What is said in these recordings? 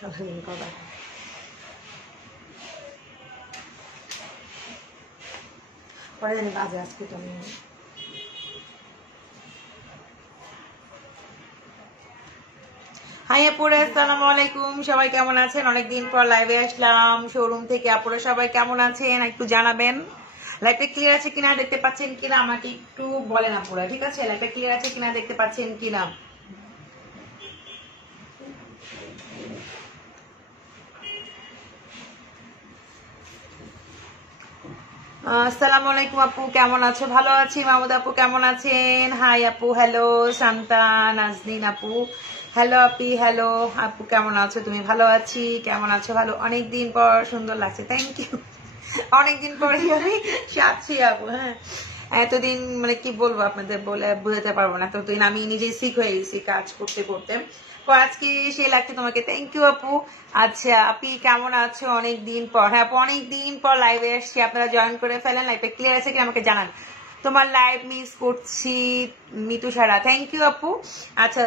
পরে জানি বাজে আজকে তো আমি হাই আপুরা, আসসালামু আলাইকুম। সবাই কেমন আছেন? অনেকদিন পর লাইভে আসলাম শোরুম থেকে। আপুরা সবাই কেমন আছেন একটু জানাবেন। লাইভটা ক্লিয়ার আছে কিনা, দেখতে পাচ্ছেন কিনা আমাকে একটু বলেন আপুরা, ঠিক আছে? লাইভটা ক্লিয়ার আছে কিনা, দেখতে পাচ্ছেন কিনা। আসসালামু আলাইকুম আপু, কেমন আছো? ভালো আছি। মাহমুদ আপু কেমন আছেন? হাই আপু, হ্যালো। শান্তা নাজনীন আপু, হ্যালো আপি, হ্যালো আপু, কেমন আছো তুমি? ভালো আছি। কেমন আছো? ভালো। অনেকদিন পর, সুন্দর লাগছে, থ্যাংক ইউ। অনেকদিন পরে আমি সাচ্ছি আপু। হ্যাঁ, এতদিন মানে কি বলবো আপনাদের, বলে বোঝাতে পারবো না। এতদিন আমি নিজেই শিখ হয়ে গেছি কাজ করতে করতে। তো আজকে সে লাগছে তোমাকে, থ্যাংক ইউ আপু। আচ্ছা আপি কেমন আছো? অনেকদিন পর। হ্যাঁ আপু, অনেকদিন পর লাইভে আসছি, আপনারা জয়েন করে ফেলেন। লাইভটা ক্লিয়ার আছে কি আমাকে জানান। তোমার লাইভ মিস করছি মিতু সারা, থ্যাংক ইউ আপু। আচ্ছা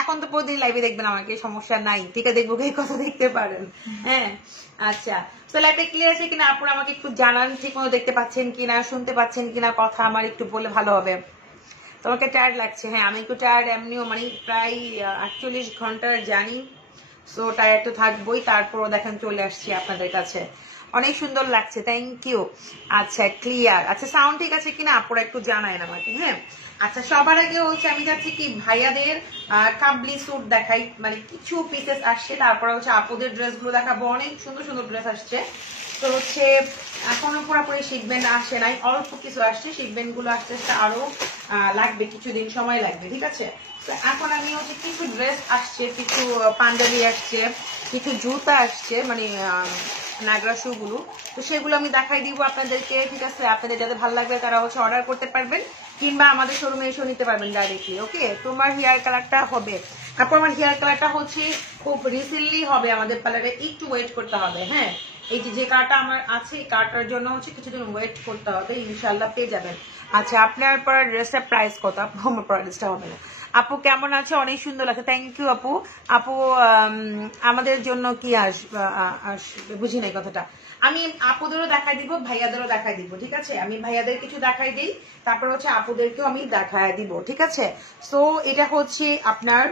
এখন তো প্রতিদিন লাইভে দেখবেন আমাকে, সমস্যা নাই, ঠিক আছে? দেখবো কে কথা দেখতে পারেন। হ্যাঁ আচ্ছা, তো লাইভটা ক্লিয়ার আছে কিনা আপুরা আমাকে একটু জানান। ঠিক মতো দেখতে পাচ্ছেন কিনা, শুনতে পাচ্ছেন কিনা, কথা আমার একটু বলে ভালো হবে। তোমাকে টায়ার্ড লাগছে? হ্যাঁ আমি একটু টায়ার্ড, এমনিও মানে প্রায় 48 ঘন্টার জানি, সো টায়ার্ড তো থাকবোই। তারপরও দেখেন চলে আসছি আপনাদের কাছে। অনেক সুন্দর লাগছে, থ্যাংক ইউ। আচ্ছা ক্লিয়ার, আচ্ছা সাউন্ড ঠিক আছে কিনা আপুরা একটু জানায়েন আমাকে। হ্যাঁ আচ্ছা, সবার আগে হচ্ছে আমি যাচ্ছি কি ভাইয়াদের কাবলি স্যুট দেখাই, মানে কিছু পিসেস আসছে, তারপরে হচ্ছে আপুদের ড্রেসগুলো দেখাবো। অনেক সুন্দর সুন্দর ড্রেস আসছে। তো হচ্ছে এখনো পুরোপুরি শিখবেন আসে নাই, অল্প কিছু আসছে। শিখবেন গুলো আস্তে আস্তে আরো লাগবে, কিছুদিন সময় লাগবে, ঠিক আছে? তো এখন আমি হচ্ছে কিছু ড্রেস আসছে, কিছু পাঞ্জাবি আসছে, কিছু জুতা আসছে, মানে নাগরা শু গুলো। তো সেগুলো আমি দেখাই দিব আপনাদেরকে, ঠিক আছে? আপনাদের যাদের ভালো লাগবে তারা হচ্ছে অর্ডার করতে পারবেন, কিংবা আমাদের শোরুমে এসে নিতে পারবেন ডাইরেক্টলি। ওকে, তোমার হেয়ার কালারটা হবে, তারপর আমার হেয়ার কালারটা হচ্ছে খুব রিসেন্টলি হবে আমাদের পার্লারে, একটু ওয়েট করতে হবে। হ্যাঁ এই যে কার্ডটা আমার আছে, এই কার্ডটার জন্য হচ্ছে কিছুদিন ওয়েট করতে হবে, ইনশাল্লাহ পেয়ে যাবেন। আচ্ছা আপনার পড়ার ড্রেসটার প্রাইস কত? আপু আমার পড়ার ড্রেসটা হবে না। আপু কেমন আছে? অনেক সুন্দর লাগছে, থ্যাংক ইউ আপু। আপু আমাদের জন্য কি আসবে, বুঝি নাই কথাটা। আমি আপুদেরও দেখাই দিব, ভাইয়াদেরও দেখাই দিব, ঠিক আছে? আমি ভাইয়াদের কিছু দেখাই দিই, তারপর হচ্ছে আপুদেরকেও আমি দেখাই দিব, ঠিক আছে? সো এটা হচ্ছে আপনার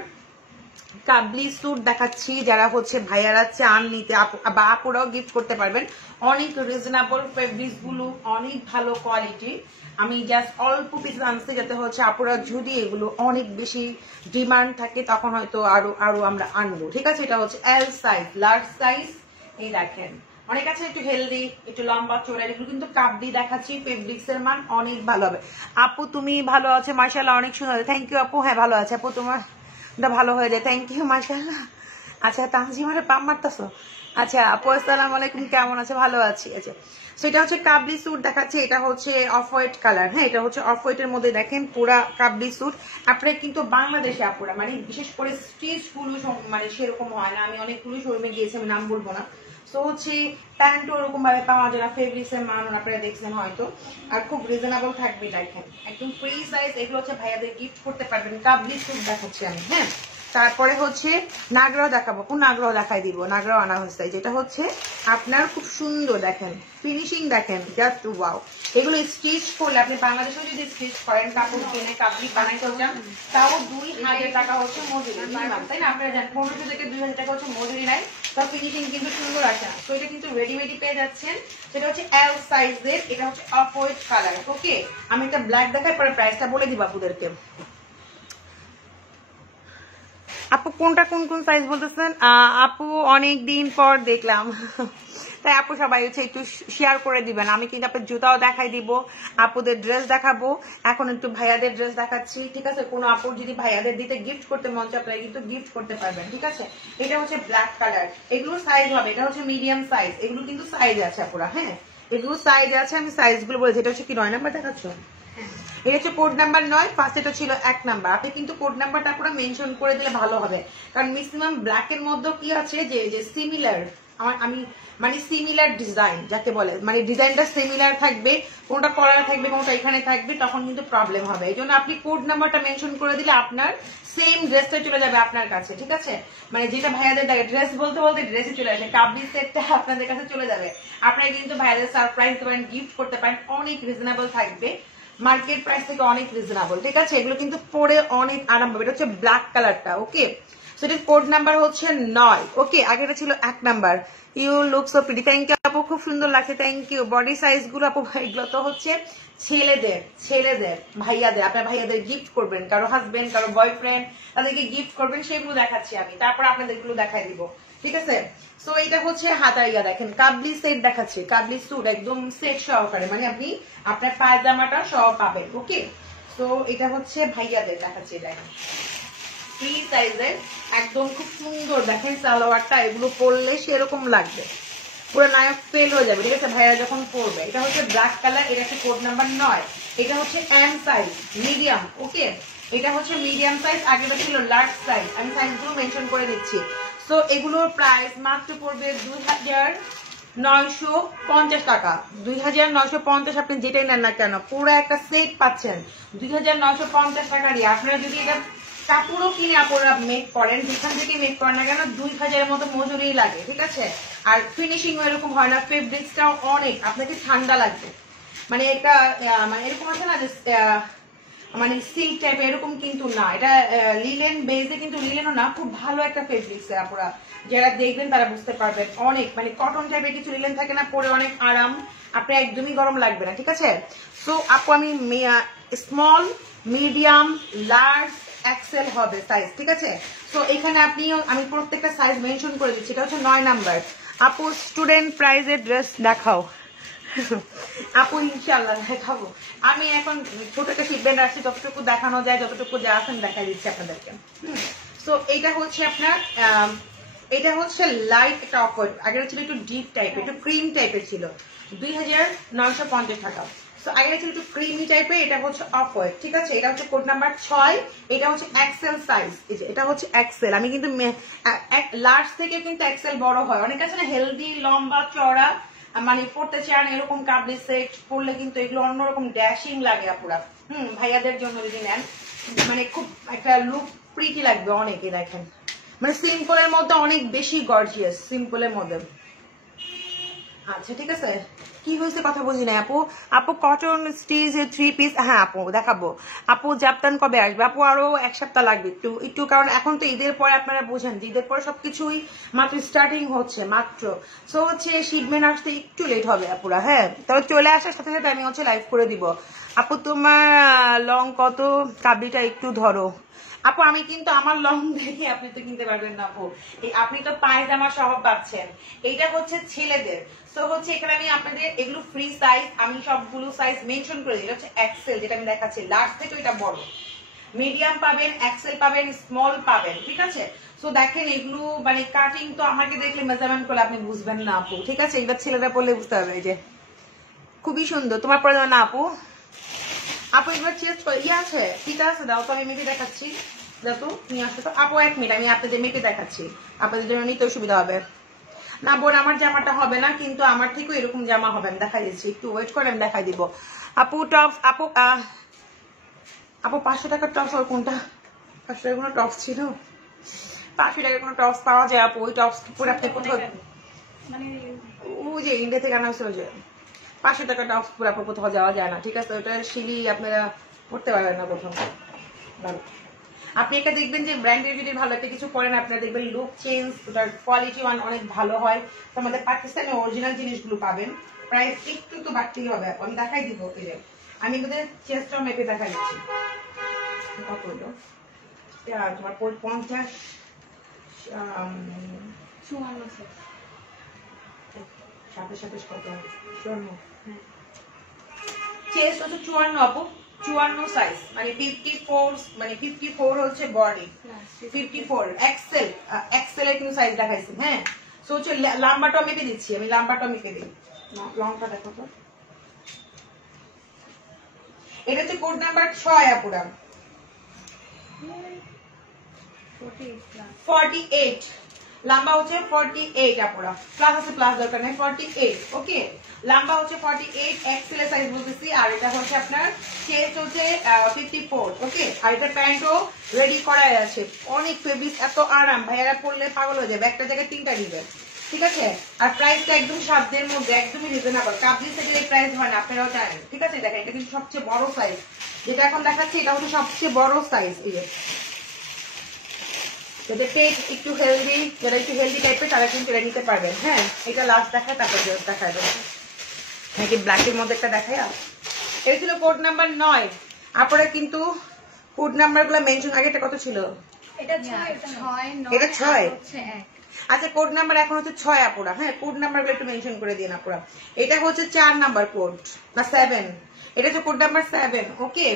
কাবলি স্যুট দেখাচ্ছি, যারা হচ্ছে ভাইয়ারা চান নিতে বা আপুরাও গিফট করতে পারবেন। অনেক রিজনেবল, ফেব্রিক্স গুলো অনেক ভালো কোয়ালিটি। আমি জাস্ট অল্প পিস আনছি, যাতে হচ্ছে আপুরা যদি এগুলো অনেক বেশি ডিমান্ড থাকে তখন হয়তো আরো আমরা আনবো, ঠিক আছে? এটা হচ্ছে এল সাইজ, লার্জ সাইজ। এই দেখেন অনেক আছে একটু হেলদি, একটু লম্বা চোরা, এগুলো কিন্তু কাবলি দেখাচ্ছি, ফেব্রিক্স এর মান অনেক ভালো হবে। আপু তুমি ভালো আছে? মাশাআল্লাহ অনেক সুন্দর, থ্যাংক ইউ আপু। হ্যাঁ ভালো আছে আপু, তোমার ভালো হয়ে যায়, থ্যাংক ইউ মাশাআল্লাহ। আচ্ছা তানজিমারে পাম মারতেছো? আচ্ছা আপু আসসালামু আলাইকুম, কেমন আছে? ভালো আছি। আচ্ছা সেটা হচ্ছে কাবলি স্যুট দেখাচ্ছে, এটা হচ্ছে অফ হোয়াইট কালার। হ্যাঁ এটা হচ্ছে অফ হোয়াইট এর মধ্যে দেখেন পুরা কাবলি স্যুট। আপনারা কিন্তু বাংলাদেশে আপুরা মানে বিশেষ করে স্ট্রিচ গুলো মানে সেরকম হয় না, আমি অনেকগুলো শোরুমে গিয়েছি, আমি নাম বলবো না। তো হচ্ছে প্যান্টও ওরকম ভাবে পাওয়া যায় না, ফেব্রিক্স এর মান আপনারা দেখছেন হয়তো, আর খুব রিজনেবল থাকবে। দেখেন একদম ফ্রি সাইজ, এগুলো হচ্ছে ভাইয়াদের গিফট করতে পারবেন। কাবলি স্যুট দেখাচ্ছি আমি। হ্যাঁ তারপরে হচ্ছে নাগরাও দেখাবো, কোন নাগরাও দেখাই দিব, নাগরাও আনা হয়েছে, যেটা হচ্ছে আপনার খুব সুন্দর দেখেন ফিনিশিং, দেখেন জাস্ট ওয়াও। এগুলো স্টিচ করলে আপনি বাংলাদেশেও যদি স্টিচ করেন, কাপড় কিনে কাবলি বানাইতে চান, তাও 2000 টাকা হচ্ছে মজুরি, তাই না? আপনারা জানেন 1500 থেকে 2000 টাকা হচ্ছে মজুরি নাই, তো ফিনিশিং কিন্তু সুন্দর আসে না। তো এটা কিন্তু রেডিমেডই পেয়ে যাচ্ছেন, সেটা হচ্ছে এল সাইজের, এটা হচ্ছে অফ হোয়াইট কালার। ওকে আমি একটা ব্ল্যাক দেখাই, পরে প্রাইসটা বলে দিব আপুদেরকে। আপু কোনটা কোন কোন সাইজ বলতেছেন? আপু অনেক দিন পর দেখলাম, তাই আপু সবাই হচ্ছে একটু শেয়ার করে দিবেন। আমি কিন্তু আপনার জুতাও দেখাই দিব, আপুদের ড্রেস দেখাবো। এখন একটু ভাইয়াদের ড্রেস দেখাচ্ছি, ঠিক আছে? কোনো আপুর যদি ভাইয়াদের দিতে গিফট করতে মন চায় আপনারা কিন্তু গিফট করতে পারবেন, ঠিক আছে? এটা হচ্ছে ব্ল্যাক কালার, এগুলো সাইজ হবে, এটা হচ্ছে মিডিয়াম সাইজ, এগুলো কিন্তু সাইজ আছে আপুরা। হ্যাঁ এগুলো সাইজ আছে, আমি সাইজ গুলো বলেছি। এটা হচ্ছে কি 9 নাম্বার দেখাচ্ছ? এটা হচ্ছে কোড নাম্বার 9, ফার্স্ট এটা ছিল 1 নাম্বার। আপনি কিন্তু কোড নাম্বারটা পুরো মেনশন করে দিলে ভালো হবে, কারণ ম্যাক্সিমাম ব্ল্যাক এর মধ্যে কি আছে যে সিমিলার, আমি মানে সিমিলার ডিজাইন যাকে বলে, মানে ডিজাইনটা সিমিলার থাকবে, কোনটা কলার থাকবে কোনটা এখানে থাকবে, তখন কিন্তু প্রবলেম হবে। এই জন্য আপনি কোড নাম্বারটা মেনশন করে দিলে আপনার সেম ড্রেসটা চলে যাবে আপনার কাছে, ঠিক আছে? মানে যেটা ভাইয়াদের দেখে ড্রেস বলতে বলতে ড্রেসে চলে আসে, কাবলি সেটটা আপনাদের কাছে চলে যাবে। আপনারা কিন্তু ভাইয়াদের সারপ্রাইজ দিতে পারেন, গিফট করতে পারেন, অনেক রিজনেবল থাকবে, মার্কেট প্রাইস থেকে অনেক রিজনেবল, ঠিক আছে? এগুলো কিন্তু পরে অনেক আরাম পাবে। এটা হচ্ছে ব্ল্যাক কালারটা, ওকে? সেটার কোড নাম্বার হচ্ছে 9, ওকে? আগেটা ছিল 1 number. You look so pretty, thank you আপু, খুব সুন্দর লাগছে, থ্যাংক ইউ। বডি সাইজ গুলো আপু, এগুলো তো হচ্ছে ছেলেদের ভাইয়াদের, আপনার ভাইয়াদের গিফট করবেন, কারো হাজবেন্ড, কারো বয়ফ্রেন্ড, তাদেরকে গিফট করবেন, সেগুলো দেখাচ্ছি আমি, তারপর আপনাদের গুলো দেখাই দিব, ঠিক আছে? সো এটা হচ্ছে হাতাইয়া, দেখেন কাবলি সেট দেখাচ্ছি, কাবলি স্যুট একদম সেট সহকারে, মানে আপনি আপনার পায়জামাটা সহ পাবেন, ওকে? তো এটা হচ্ছে ভাইয়াদের দেখাচ্ছি, দেখেন ফ্রি সাইজের, একদম খুব সুন্দর, দেখেন সালোয়ারটা, এগুলো পরলে সেরকম লাগবে, পুরো নায়ক ফেল হয়ে যাবে, ঠিক আছে ভাইয়া যখন পরবে। এটা হচ্ছে ব্ল্যাক কালার, এটা হচ্ছে কোড নাম্বার 9। এটা হচ্ছে এম সাইজ, মিডিয়াম, ওকে? এটা হচ্ছে মিডিয়াম সাইজ, আগেটা ছিল লার্জ সাইজ, আমি সাইজগুলো মেনশন করে দিচ্ছি। সো এগুলোর প্রাইস মাত্র পড়বে 2950 টাকা, 2950। আপনি যেটাই নেন না কেন পুরো একটা সেট পাচ্ছেন 2950 টাকা দিয়ে। আপনারা যদি এটা কাপড়ও কিনে আপনারা মেক করেন, যেখান থেকে মেক করেন না কেন 2000 মতো মজুরি লাগে, ঠিক আছে? আর ফিনিশিং এরকম হয় না, ফেব্রিক্সটাও অনেক, আপনাকে ঠান্ডা লাগবে, মানে এটা মানে এরকম আছে না মানে সিল্ক টাইপ এরকম কিন্তু না, এটা লিলেন বেজে, কিন্তু লিলেনও না, খুব ভালো একটা ফেব্রিক্স। আপনারা যারা দেখবেন তারা বুঝতে পারবেন, অনেক মানে কটন টাইপের কিছু লিলেন থাকে না, পরে অনেক আরাম, আপনার একদমই গরম লাগবে না, ঠিক আছে? সো আপু আমি স্মল, মিডিয়াম, লার্জ, এক্সেল হবে সাইজ, ঠিক আছে? তো এখানে আমি প্রত্যেকটা সাইজ মেনশন করে দিচ্ছি। এটা হচ্ছে 9 নাম্বার। আপু স্টুডেন্ট প্রাইজের ড্রেস দেখাও। আপু ইনশাল্লাহ দেখাবো, আমি এখন ছোট একটা শিপমেন্ট আসছি, যতটুকু দেখানো যায়, যতটুকু যা আছেন দেখাই দিচ্ছি আপনাদেরকে। তো এটা হচ্ছে আপনার এটা হচ্ছে লাইট একটা অফার, আগের ছিল একটু ডিপ টাইপের, একটু ক্রিম টাইপের ছিল, 2950 টাকা। সো আগের ছিল একটু ক্রিমি টাইপের, এটা হচ্ছে অফার, ঠিক আছে? এটা হচ্ছে কোড নাম্বার 6, এটা হচ্ছে এক্সেল সাইজ, এই যে এটা হচ্ছে এক্সেল। আমি কিন্তু লার্জ থেকে কিন্তু এক্সেল বড় হয়, অনেক আছে না হেলদি লম্বা চড়া, মানে পড়তে চান এরকম কাবলি সেট পড়লে কিন্তু এগুলো অন্যরকম ড্যাশিং লাগে আপুরা। ভাইয়াদের জন্য যদি নেন, মানে খুব একটা লুক প্রিটি লাগবে অনেকে, দেখেন মানে সিম্পলের মধ্যে অনেক বেশি গর্জিয়াস, সিম্পলের মধ্যে। আচ্ছা ঠিক আছে, কি হয়েছে কথা বুঝি না আপু। আপু কটন স্টিচ 3 পিস, হ্যাঁ আপু দেখাবো। আপু জাপটান কবে আসবে? আপু আরো 1 সপ্তাহ লাগবে একটু, কারণ এখন তো ঈদের পরে, আপনারা বোঝেন ঈদের পরে সবকিছুই মাত্র স্টার্টিং হচ্ছে মাত্র, সো হচ্ছে শিপমেন্ট আসতে একটু লেট হবে আপুরা। হ্যাঁ, তবে চলে আসার সাথে সাথে আমি হচ্ছে লাইভ করে দিব। আপু তোমার লং কত? কাবলিটা একটু ধরো আপু। আমি কিন্তু আমার লং দেখে আপনি তো কিনতে পারবেন না আপু, আপনি তো পায়জামা সহ পাচ্ছেন। এইটা হচ্ছে ছেলেদের, তো হচ্ছে এখানে আমি আপনাদের এগুলো ফ্রি সাইজ, আমি সবগুলো সাইজ মেনশন করে দিই। এটা হচ্ছে এক্সেল, যেটা আমি দেখাচ্ছি, লার্জ থেকে এটা বড়, মিডিয়াম পাবেন, এক্সেল পাবেন, স্মল পাবেন, ঠিক আছে? সো দেখেন এগুলো মানে কাটিং তো আমাকে দেখলে মেজারমেন্ট করলে আপনি বুঝবেন না আপু, ঠিক আছে? এবার ছেলেরা পড়লে বুঝতে হবে। এই যে খুবই সুন্দর, তোমার পরে না আপু? আপু এবার চেঞ্জ করে ইয়ে আছে, ঠিক আছে দাও তো, আমি মেপে দেখাচ্ছি, দেখো নিয়ে আসতে তো। আপু 1 মিনিট, আমি আপনাদের মেপে দেখাচ্ছি, আপনাদের জন্য নিতে সুবিধা হবে। না বোন আমার জামাটা হবে না, কিন্তু আমার থেকেও এরকম জামা হবে, আমি দেখাই দিচ্ছি, একটু ওয়েট করে আমি দেখাই দিব। আপু টপস, আপু আপু 500 টাকার টপস আর কোনটা? 500 টাকার কোনো টপস ছিল? 500 টাকার কোনো টপস পাওয়া যায় আপু? ওই টপস পুরো আপনি কোথাও মানে ওই যে ইন্ডিয়া থেকে আনা হয়েছিল, 500 টাকা টপস পুরো আপু কোথাও যাওয়া যায় না, ঠিক আছে? ওটা শিলি আপনারা পড়তে পারবেন না কোথাও। আপনি একটা দেখবেন যে ব্র্যান্ডের যদি ভালো একটা কিছু পরেন, আপনারা দেখবেন লুক চেঞ্জ, ওটার কোয়ালিটি অনেক ভালো হয়। তো আমাদের পাকিস্তানি অরিজিনাল জিনিসগুলো পাবেন, প্রাইস একটু তো বাড়তেই হবে। আমি দেখাই দিব, আমি তোদের চেস্টটা মেপে দেখাই দিচ্ছি। কত হলো তোমার 50 সাথে সাথে কত? 54, চেস্ট হচ্ছে 54 আপু, 54 সাইজ, মানে 54, মানে 54 হচ্ছে বডি, 54 এক্সেল, এক্সেল এর কিন্তু সাইজ দেখাইছি। হ্যাঁ, সো হচ্ছে লম্বাটা মেপে দিচ্ছি, আমি লম্বাটা মেপে দিই। লংটা দেখো তো, এটা হচ্ছে কোড নাম্বার 6 আপুরা, 48। লম্বা হচ্ছে 48 আপুরা, প্লাস আছে প্লাস দরকার নেই, 48 ওকে। লম্বা হচ্ছে 48, এক্সেল সাইজ বলতেছি, আর এটা হচ্ছে আপনার চেস্ট হচ্ছে 54 ওকে। আর এটা প্যান্টও রেডি করাই আছে, অনেক ফেব্রিক, এত আরাম, ভাইয়ারা পরলে পাগল হয়ে যাবে, একটা জায়গায় 3টা নিবেন, ঠিক আছে। আর প্রাইসটা একদম সাধ্যের মধ্যে, একদমই রিজনেবল, কাবলি সেটের এই প্রাইস হয় না, আপনারাও জানেন, ঠিক আছে। দেখেন এটা কিন্তু সবচেয়ে বড় সাইজ, যেটা এখন দেখাচ্ছি এটা হচ্ছে সবচেয়ে বড় সাইজ। এই যে পেট একটু হেলদি, যারা একটু হেলদি টাইপের তারা কিন্তু এটা নিতে পারবেন। হ্যাঁ, এটা লাস্ট দেখায়, তারপর দেখায় দেবো নাকি ব্ল্যাকের মধ্যে একটা দেখায়। এটা ছিল কোড নাম্বার 9। আপনারা কিন্তু কোড নাম্বার গুলো মেনশন, আগে এটা কত ছিল? এটা 6। আচ্ছা, কোড নাম্বার এখন হচ্ছে 6 আপুরা। হ্যাঁ, কোড নাম্বার গুলো একটু মেনশন করে দিন আপুরা। এটা হচ্ছে 4 নাম্বার কোড না 7, এটা হচ্ছে কোড নাম্বার 7 ওকে।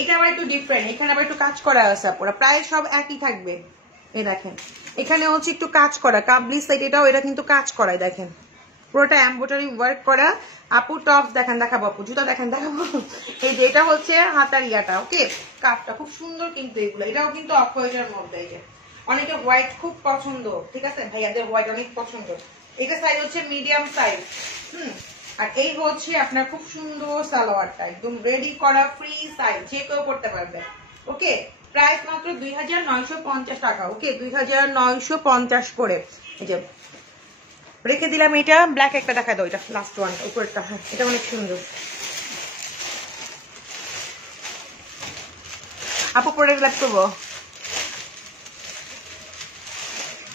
এটা আবার একটু ডিফারেন্ট, এখানে আবার একটু কাজ করা আছে আপুরা, প্রায় সব একই থাকবে। এই দেখেন এখানে হচ্ছে একটু কাজ করা, কাবলি সাইড এটাও, এটা কিন্তু কাজ করাই, দেখেন পুরোটা এমব্রয়ডারি ওয়ার্ক করা। আপু টপস দেখেন, দেখাবো আপু, জুতা দেখেন, দেখাবো। এই যে এটা হচ্ছে হাতার ইয়াটা ওকে, কাপটা খুব সুন্দর কিন্তু এগুলো, এটাও কিন্তু অফ হোয়াইটের মধ্যে। এই যে অনেকে হোয়াইট খুব পছন্দ, ঠিক আছে, ভাইয়াদের হোয়াইট অনেক পছন্দ। এটা সাইজ হচ্ছে মিডিয়াম সাইজ। আর এই হচ্ছে আপনার খুব সুন্দর সালোয়ারটা, একদম রেডি করা, ফ্রি সাইজ, যে কেউ করতে পারবে ওকে। প্রাইস মাত্র 2950 টাকা ওকে, 2950 করে। এই যে রেখে দিলাম, এটা ব্ল্যাক একটা দেখা দাও, এটা লাস্ট ওয়ান উপরেরটা, হ্যাঁ এটা অনেক সুন্দর। আপু পরে গ্লাস করবো,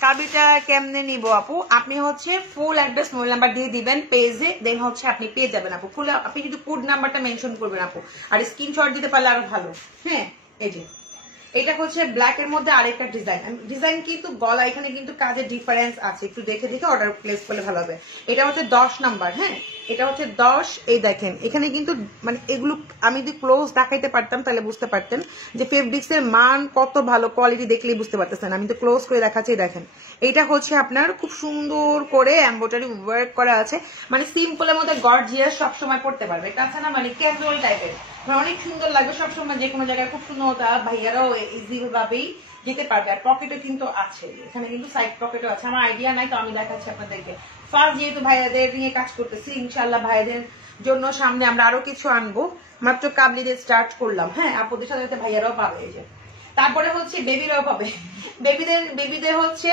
কাবিটা কেমনে নিব আপু? আপনি হচ্ছে ফুল অ্যাড্রেস, মোবাইল নাম্বার দিয়ে দিবেন পেজে, দেন হচ্ছে আপনি পেয়ে যাবেন আপু। ফুল আপনি কিন্তু কোড নাম্বারটা মেনশন করবেন আপু, আর স্ক্রিনশট দিতে পারলে আরো ভালো। হ্যাঁ, এই যে এটা হচ্ছে ব্ল্যাক এর মধ্যে আরেকটা ডিজাইন কিন্তু গলা এখানে কিন্তু কাজের ডিফারেন্স আছে, একটু দেখে দেখে অর্ডার প্লেস করলে ভালো হবে। এটা হচ্ছে 10 নাম্বার, হ্যাঁ এটা হচ্ছে 10। এই দেখেন এখানে কিন্তু মানে এগুলো আমি যদি ক্লোজ দেখাইতে পারতাম তাহলে বুঝতে পারতেন যে ফেব্রিক্স এর মান কত ভালো, কোয়ালিটি দেখলেই বুঝতে পারতেছেন। আমি তো ক্লোজ করে দেখাচ্ছি, দেখেন এটা হচ্ছে আপনার খুব সুন্দর করে এমব্রয়ডারি ওয়ার্ক করা আছে, মানে সিম্পলের মধ্যে গর্জিয়াস সবসময় পড়তে পারবে, এটা আছে না মানে ক্যাজুয়াল টাইপের, অনেক সুন্দর লাগবে সবসময়, যে কোনো জায়গায় খুব সুন্দর, ভাইয়ারাও ইজি ভাবেই যেতে পারবে। আর পকেটও কিন্তু আছে, এখানে কিন্তু সাইড পকেটও আছে, আমার আইডিয়া নাই তো আমি দেখাচ্ছি আপনাদেরকে। ফার্স্ট যেহেতু ভাইয়াদের নিয়ে কাজ করতেছি, ইনশাল্লাহ ভাইয়াদের জন্য সামনে আমরা আরো কিছু আনবো, মাত্র কাবলিদের স্টার্ট করলাম। হ্যাঁ, আপুদের সাথে সাথে ভাইয়ারাও পাবে। এই যে তারপরে হচ্ছে বেবিরাও পাবে, বেবিদের হচ্ছে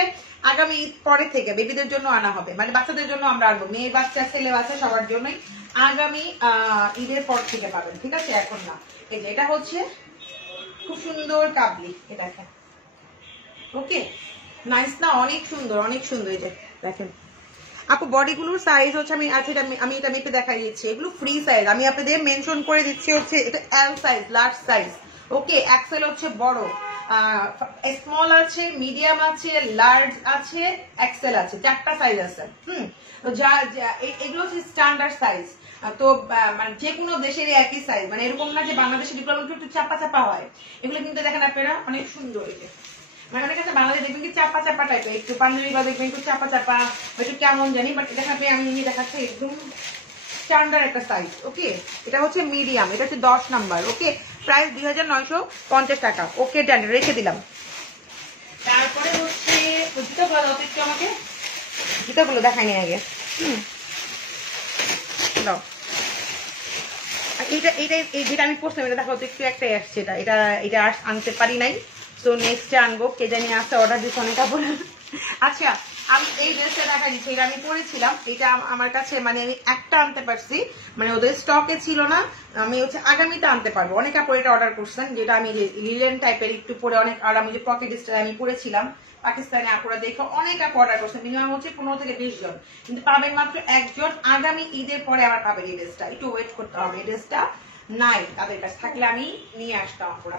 আগামী পরে থেকে বেবিদের জন্য আনা হবে, মানে বাচ্চাদের জন্য আমরা আনবো, মেয়ে বাচ্চা ছেলে বাচ্চা সবার জন্যই আগামী ঈদের পর থেকে পাবেন, ঠিক আছে, এখন না। এই যে এটা হচ্ছে খুব সুন্দর কাবলি, এটা দেখেন ওকে, নাইস না, অনেক সুন্দর অনেক সুন্দর। এই যে দেখেন আপু বডিগুলোর সাইজ হচ্ছে, আমি এটা মেপে দেখাই দিচ্ছি, এগুলো ফ্রি সাইজ, আমি আপনাদের মেনশন করে দিচ্ছি হচ্ছে এটা L size, large size okay. XL হচ্ছে বড়, স্মল আছে, মিডিয়াম আছে, লার্জ আছে, এক্সেল আছে, 4টা সাইজ আছে। এগুলো হচ্ছে স্ট্যান্ডার্ড সাইজ, তো মানে যে কোনো দেশের একই সাইজ, মানে এরকম না যে বাংলাদেশের ডিপ্লোমা একটু চাপা চাপা হয়, এগুলো কিন্তু দেখেন আপনারা অনেক সুন্দর। মানে অনেক আছে বাংলাদেশ দেখবেন কি চাপা চাপা টাইপের, একটু পাঞ্জাবি বা দেখবেন একটু চাপা চাপা, একটু কেমন জানি, বাট এটা আমি নিয়ে দেখাচ্ছি একদম স্ট্যান্ডার্ড একটা সাইজ ওকে। এটা হচ্ছে মিডিয়াম, এটা হচ্ছে 10 নাম্বার ওকে, প্রাইস 2950 টাকা ওকে, ডান, রেখে দিলাম। তারপরে হচ্ছে জুতাগুলো একটু আমাকে, জুতাগুলো দেখাই নি আগে। যেটা আমি পড়ছিলাম এটা দেখো একটু একটা আসছে, এটা আনতে পারি নাই, তো নেক্সটে আনবো, কে জানি আসতে অর্ডার দিচ্ছে অনেক কাপড়। আচ্ছা, আমি এই ড্রেসটা দেখা দিচ্ছি, এটা আমি পরেছিলাম, এটা আমার কাছে মানে আমি একটা আনতে পারছি, মানে ওদের স্টকে ছিল না, আমি হচ্ছে আগামীতে আনতে পারবো। অনেক কাপড় এটা অর্ডার করছেন, যেটা আমি লিলেন টাইপের একটু পরে অনেক, আর আমি যে পকেট স্টাইল আমি পরেছিলাম, পাকিস্তানি আপুরা দেখে অনেক আপু অর্ডার করছে, মিনিমাম হচ্ছে 15 থেকে 20 জন, কিন্তু পাবেন মাত্র একজন। আগামী ঈদের পরে আবার পাবেন এই ড্রেসটা, একটু ওয়েট করতে হবে, এই ড্রেসটা নাই তাদের কাছে, থাকলে আমি নিয়ে আসতাম আপুরা।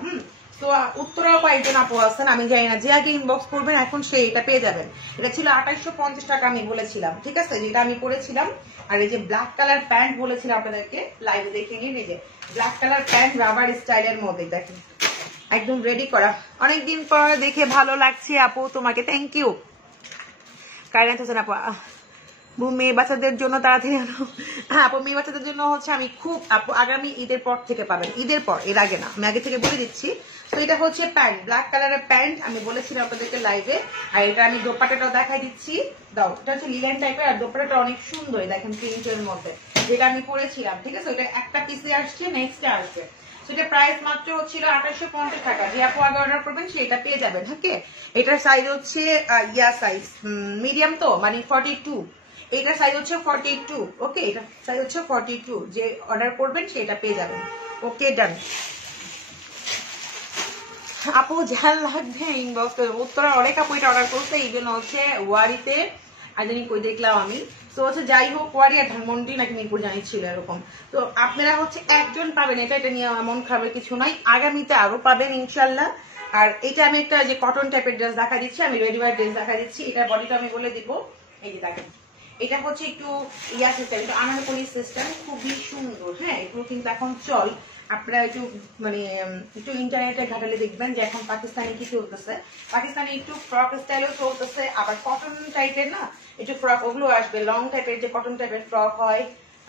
তো উত্তরাও কয়েকজন আপু আছেন, আমি জানি না, যে আগে ইনবক্স করবেন এখন সে এটা পেয়ে যাবেন। এটা ছিল 2850 টাকা আমি বলেছিলাম, ঠিক আছে, যেটা আমি পরেছিলাম। আর এই যে ব্ল্যাক কালার প্যান্ট বলেছিলাম আপনাদেরকে, লাইভে দেখে নিন, এই যে ব্ল্যাক কালার প্যান্ট রাবার স্টাইলের মধ্যে, দেখেন একদম রেডি করা। অনেকদিন পর দেখে ভালো লাগছে আপু তোমাকে, থ্যাংক ইউ। কায়নাত হোসেন আপু মেয়ে বাচ্চাদের জন্য তাড়াতাড়ি আনো। হ্যাঁ আপু মেয়ে বাচ্চাদের জন্য হচ্ছে আমি খুব আপু আগামী ঈদের পর থেকে পাবেন, ঈদের পর, এর আগে না, আমি আগে থেকে বলে দিচ্ছি। তো এটা হচ্ছে প্যান্ট, ব্ল্যাক কালারের প্যান্ট, আমি বলেছিলাম আপনাদেরকে লাইভে। আর এটা আমি দোপাট্টাটাও দেখাই দিচ্ছি, দাও। এটা হচ্ছে লিলেন টাইপের, আর দোপাট্টাটা অনেক সুন্দর, দেখেন প্রিন্টের মধ্যে, যেটা আমি পরেছিলাম, ঠিক আছে। ওটা একটা পিসে আসছে, নেক্সটে আসবে। সেটা প্রাইস মাত্র হচ্ছিল 2850 টাকা। যে আপু আগে অর্ডার করবেন সেটা পেয়ে যাবেন। ওকে, এটার সাইজ হচ্ছে ইয়া সাইজ মিডিয়াম, তো মানে 42, এটার সাইজ হচ্ছে 42। ওকে, এটা সাইজ হচ্ছে 42, যে অর্ডার করবেন সেটা পেয়ে যাবেন। ওকে ডান। আপু যা লাগবে ইনবক্স, উত্তরা অনেক আপু এটা অর্ডার করছে, এই জন্য হচ্ছে ওয়ারিতে আইজানি কই দেখলাম আমি। তো হচ্ছে যাই হোক, ওয়ারি আর ধানমন্ডি নাকি মিরপুর জানিয়েছিল এরকম। তো আপনারা হচ্ছে একজন পাবেন, এটা নিয়ে এমন খাবার কিছু নাই, আগামীতে আরো পাবেন ইনশাল্লাহ। আর এটা আমি একটা যে কটন টাইপের ড্রেস দেখা দিচ্ছি, আমি রেডিমেড ড্রেস দেখা দিচ্ছি, এটার বডিটা আমি বলে দিব। এই যে দেখেন, এটা হচ্ছে একটু ইয়া সিস্টেম, একটু আনারকলি সিস্টেম, খুবই সুন্দর। হ্যাঁ, এগুলো কিন্তু এখন চল, আপনারা একটু মানে একটু ইন্টারনেটে ঘাটালে দেখবেন যে এখন পাকিস্তানি কি চলতেছে, পাকিস্তানি একটু ফ্রক স্টাইলও চলতেছে, আবার কটন টাইপের না একটু ফ্রক, ওগুলো আসবে, লং টাইপের যে কটন টাইপের ফ্রক হয়,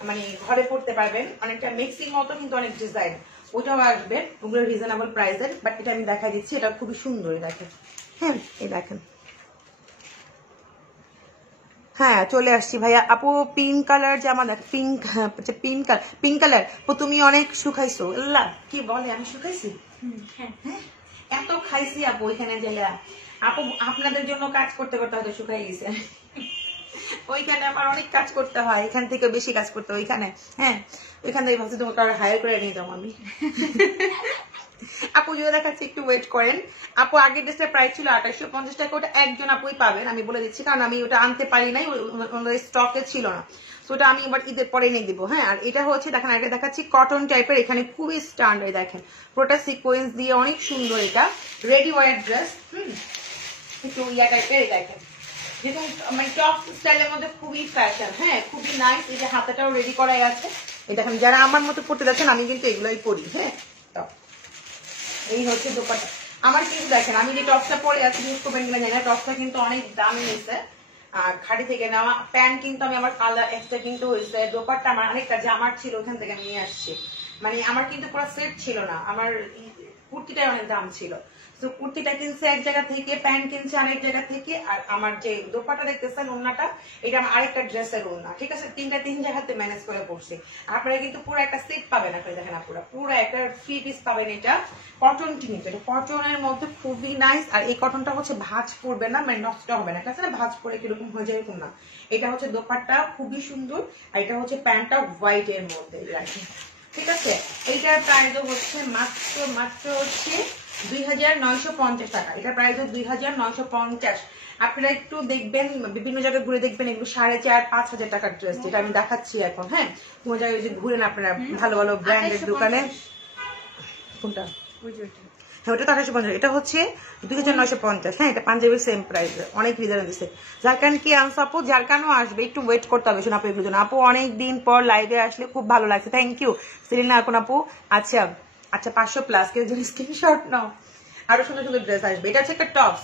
মানে ঘরে পড়তে পারবেন, অনেকটা মিক্সিং মতো কিন্তু অনেক ডিজাইন, ওটাও আসবে, ওগুলো রিজনেবল প্রাইসের। বাট এটা আমি দেখা দিচ্ছি, এটা খুবই সুন্দর, দেখেন। হ্যাঁ এই দেখেন, হ্যাঁ চলে আসছি ভাইয়া। আপু পিঙ্ক কালার জামা দেখ, পিঙ্ক, পিঙ্ক কালার। তুমি অনেক শুকাইছো, আল্লাহ কি বলে, আমি শুকাইছি? এত খাইছি আপু ওইখানে জেলা। আপু আপনাদের জন্য কাজ করতে করতে হয়তো শুকাই গেছে। ওইখানে আমার অনেক কাজ করতে হয়, এখান থেকে বেশি কাজ করতে হয় ওইখানে। হ্যাঁ, ওইখান থেকে ভাবছি তোমাকে আর হায়ার করে নিয়ে যাবো আমি। আপু যদি দেখাচ্ছি, একটু ওয়েট করেন। আপু আগের ড্রেসটার প্রাইস ছিল 2850 টাকা, ওটা একজন আপুই পাবেন, আমি বলে দিচ্ছি, কারণ আমি ওটা আনতে পারি নাই, স্টকে ছিল না, তো ওটা আমি এবার ঈদের পরে এনে দিব। হ্যাঁ, আর এটা হচ্ছে দেখেন, আগে দেখাচ্ছি কটন টাইপের, এখানে খুবই স্ট্যান্ডার্ড, দেখেন পুরোটা সিকোয়েন্স দিয়ে অনেক সুন্দর, এটা রেডি ওয়ার ড্রেস, একটু ইয়া টাইপের, দেখেন যেরকম মানে টপ স্টাইলের মধ্যে খুবই ফ্যাশন। হ্যাঁ, খুবই নাইস, এই যে হাতাটাও রেডি করাই আছে, এই দেখেন, যারা আমার মতো পড়তে যাচ্ছেন, আমি কিন্তু এগুলোই পরি। হ্যাঁ, তো এই হচ্ছে দোপাট্টা আমার, কিন্তু দেখেন আমি যে টপসটা পরে আছি, ইউজ করবেন কিনা জানি না, টপসটা কিন্তু অনেক দামি নিয়েছে, আর ঘাড়ি থেকে নেওয়া। প্যান্ট কিন্তু আমি আমার কালার এক্সট্রা কিন্তু হয়েছে, দোপাট্টা আমার অনেকটা জামার ছিল, ওখান থেকে আমি নিয়ে আসছি, মানে আমার কিন্তু পুরো সেট ছিল না, আমার কুর্তিটাই অনেক দাম ছিল। তো কুর্তিটা কিনছে এক জায়গা থেকে, প্যান্ট কিনছে আরেক জায়গা থেকে, আর আমার যে দোপাট্টা দেখতেছেন ওড়নাটা, এটা আমার আরেকটা ড্রেসের ওড়না, ঠিক আছে, তিন জায়গাতে ম্যানেজ করে পড়ছি। আপনারা কিন্তু পুরো একটা সেট পাবেন, আপনারা দেখেন পুরো একটা 3 পিস পাবেন। এটা কটন টিনিট, এটা কটনের মধ্যে খুবই নাইস, আর এই কটনটা হচ্ছে ভাঁজ পড়বে না, মানে নষ্ট হবে না, ঠিক আছে, ভাঁজ পড়ে কিরকম হয়ে যায় এরকম না। এটা হচ্ছে দোপাট্টা খুবই সুন্দর, আর এটা হচ্ছে প্যান্টটা হোয়াইট এর মধ্যে রাখি, ঠিক আছে। এইটার প্রাইস হচ্ছে মাত্র হচ্ছে 2950 টাকা, এটা প্রাইস 2950। আপনারা একটু দেখবেন, বিভিন্ন জায়গায় ঘুরে দেখবেন, এগুলো 4500-5000 টাকার ড্রেস, যেটা আমি দেখাচ্ছি এখন। হ্যাঁ, কোনো জায়গায় যে ঘুরেন আপনারা ভালো ভালো ব্র্যান্ডের দোকানে, কোনটা হ্যাঁ ওটা তো 2850, এটা হচ্ছে 2950। হ্যাঁ, এটা পাঞ্জাবির সেম প্রাইস, অনেক রিজনে দিচ্ছে। জারকান কি আনস আপু? জারকানও আসবে, একটু ওয়েট করতে হবে শোনা আপু এগুলোর জন্য। আপু অনেক দিন পর লাইভে আসলে খুব ভালো লাগছে, থ্যাংক ইউ সিরিনা এখন আপু। আচ্ছা 500+, কেউ যদি স্ক্রিনশট নাও, আরো সুন্দর সুন্দর ড্রেস আসবে। এটা হচ্ছে একটা টপস,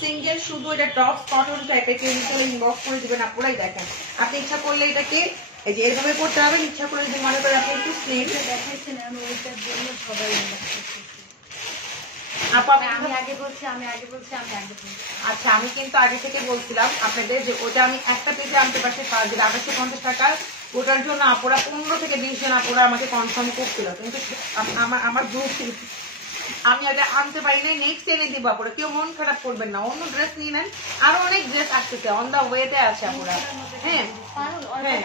সিঙ্গেল শুধু, এটা টপস কটন টাইপের, কেউ ইনবক্স করে দিবেন আপুরাই। দেখেন, আপনি ইচ্ছা করলে এটাকে এই যে এইভাবে করতে হবে, ইচ্ছা করে যদি মনে করেন আপনি একটু স্লিম দেখাইছেন, আমি ওইটার জন্য সবাই আচ্ছা, আমি কিন্তু আগে থেকে বলছিলাম আপনাদের যে ওটা আমি একটা পেজে আনতে পারছি 2850 টাকার, ওটার জন্য আপুরা 15 থেকে 20 জন আপুরা আমাকে কনফার্ম করছিল, কিন্তু আমার গ্রুপ আমি আগে আনতে পারি নাই, নেক্সট এনে দিব আপুরা, কেউ মন খারাপ করবেন না, অন্য ড্রেস নিয়ে নেন, আরো অনেক ড্রেস আসতেছে, অন দা ওয়েতে আছে আপুরা। হ্যাঁ হ্যাঁ,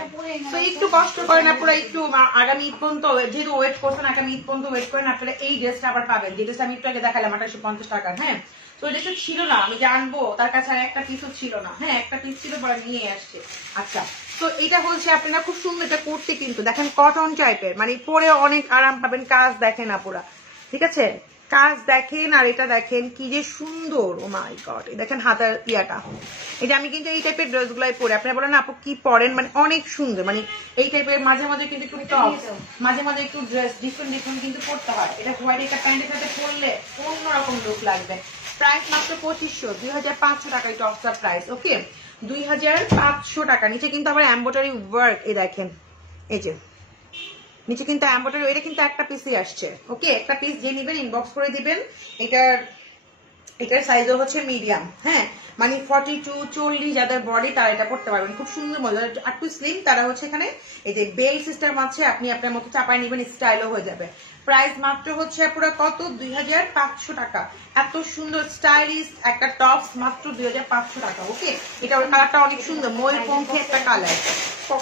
তো একটু কষ্ট করেন আপুরা, একটু আগামী ঈদ পর্যন্ত যেহেতু ওয়েট করছেন, আগামী ঈদ পর্যন্ত ওয়েট করেন, আপনারা এই ড্রেসটা আবার পাবেন, যে ড্রেসটা আমি একটু আগে দেখালাম 2850 টাকার। হ্যাঁ, তো এই ড্রেসটা ছিল না, আমি জানবো তার কাছে আর একটা পিসও ছিল না। হ্যাঁ, একটা পিস ছিল, পরে নিয়ে আসছে। আচ্ছা, তো এটা হচ্ছে আপনারা খুব সুন্দর এটা করতে, কিন্তু দেখেন কটন টাইপের, মানে পরে অনেক আরাম পাবেন, কাজ দেখেন আপুরা, ঠিক আছে, কাজ দেখেন, আর এটা দেখেন কি যে সুন্দর, ও মাই গড, এই দেখেন হাতার ইয়াটা, এই যে আমি কিন্তু এই টাইপের ড্রেস গুলাই পরে, আপনারা বলেন আপু কি পরেন, মানে অনেক সুন্দর, মানে এই টাইপের মাঝে মাঝে কিন্তু একটু টপ, মাঝে মাঝে একটু ড্রেস ডিফারেন্ট ডিফারেন্ট কিন্তু পড়তে হয়। এটা হোয়াইট একটা প্যান্টের সাথে পরলে অন্যরকম লুক লাগবে। প্রাইস মাত্র 2500, 2500 টাকায় টপসটার প্রাইস। ওকে, 2500 টাকা। নিচে কিন্তু আবার এমব্রয়ডারি ওয়ার্ক, এই দেখেন, এই যে নিচে কিন্তু এমব্রয়ডারি, এটা কিন্তু একটা পিসই আসছে। ওকে, একটা পিস যে নেবেন ইনবক্স করে দিবেন। এটার সাইজও হচ্ছে মিডিয়াম। হ্যাঁ, মানে 42 40 যাদের বডি তারা এটা পড়তে পারবেন, খুব সুন্দর মজা। আর একটু স্লিম তারা হচ্ছে এখানে এই যে বেল সিস্টেম আছে, আপনি আপনার মতো চাপায় নেবেন, স্টাইলও হয়ে যাবে। প্রাইস মাত্র হচ্ছে পুরো কত, 2500 টাকা। এত সুন্দর স্টাইলিশ একটা টপস মাত্র 2500 টাকা। ওকে, এটা ওর কালারটা অনেক সুন্দর, ময়ূরপঙ্খী একটা কালার,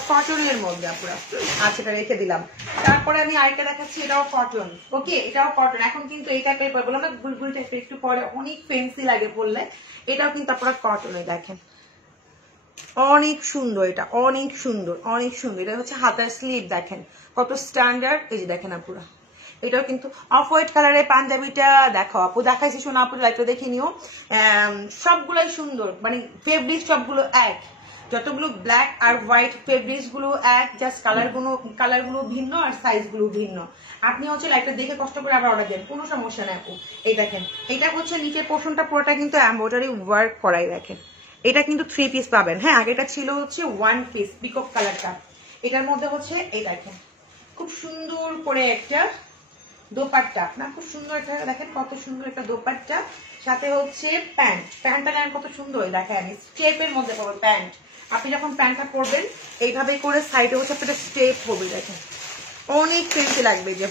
কটনের মধ্যে পুরো। আচ্ছা, এটা রেখে দিলাম। তারপরে আমি আরেকটা দেখাচ্ছি, এটাও কটন। ওকে, এটাও কটন। এখন কিন্তু এই টাইপের বললাম না, গুলগুল টাইপের একটু পরে অনেক ফ্যান্সি লাগে পরলে। এটাও কিন্তু আপনারা কটনে দেখেন, অনেক সুন্দর, এটা অনেক সুন্দর, অনেক সুন্দর। এটা হচ্ছে হাতার স্লিভ, দেখেন কত স্ট্যান্ডার্ড। এই যে দেখেন আপুরা, এটাও কিন্তু অফ হোয়াইট কালারের পাঞ্জাবিটা দেখো আপু, দেখাইছি শোনো আপু, লাইটটা দেখে নিও। সবগুলাই সুন্দর, মানে ফেব্রিক সবগুলো এক, যতগুলো ব্ল্যাক আর হোয়াইট ফেব্রিক্স গুলো এক, জাস্ট কালারগুলো ভিন্ন আর সাইজ গুলো ভিন্ন। আপনি হচ্ছে লাইটটা দেখে কষ্ট করে আবার অর্ডার দেন, কোনো সমস্যা নেই আপু। এই দেখেন, এটা হচ্ছে নিচের পোর্শনটা পুরোটা কিন্তু এমব্রয়ডারি ওয়ার্ক করাই। দেখেন, এটা কিন্তু 3 পিস পাবেন। হ্যাঁ, আগেটা ছিল হচ্ছে 1 পিস পিকক কালারটা। এটার মধ্যে হচ্ছে এই দেখেন খুব সুন্দর করে একটা দোপাট্টা, আপনার খুব সুন্দর একটা, দেখেন কত সুন্দর একটা দোপাট্টা, সাথে হচ্ছে প্যান্টটা নেন কত সুন্দর। দেখেন স্টেপের মধ্যে পাবেন প্যান্ট। আপনি যখন প্যান্টটা পরবেন এইভাবে করে সাইডে হচ্ছে একটা স্টেপ হবে, দেখেন অনেক ফ্যান্সি লাগবে। যে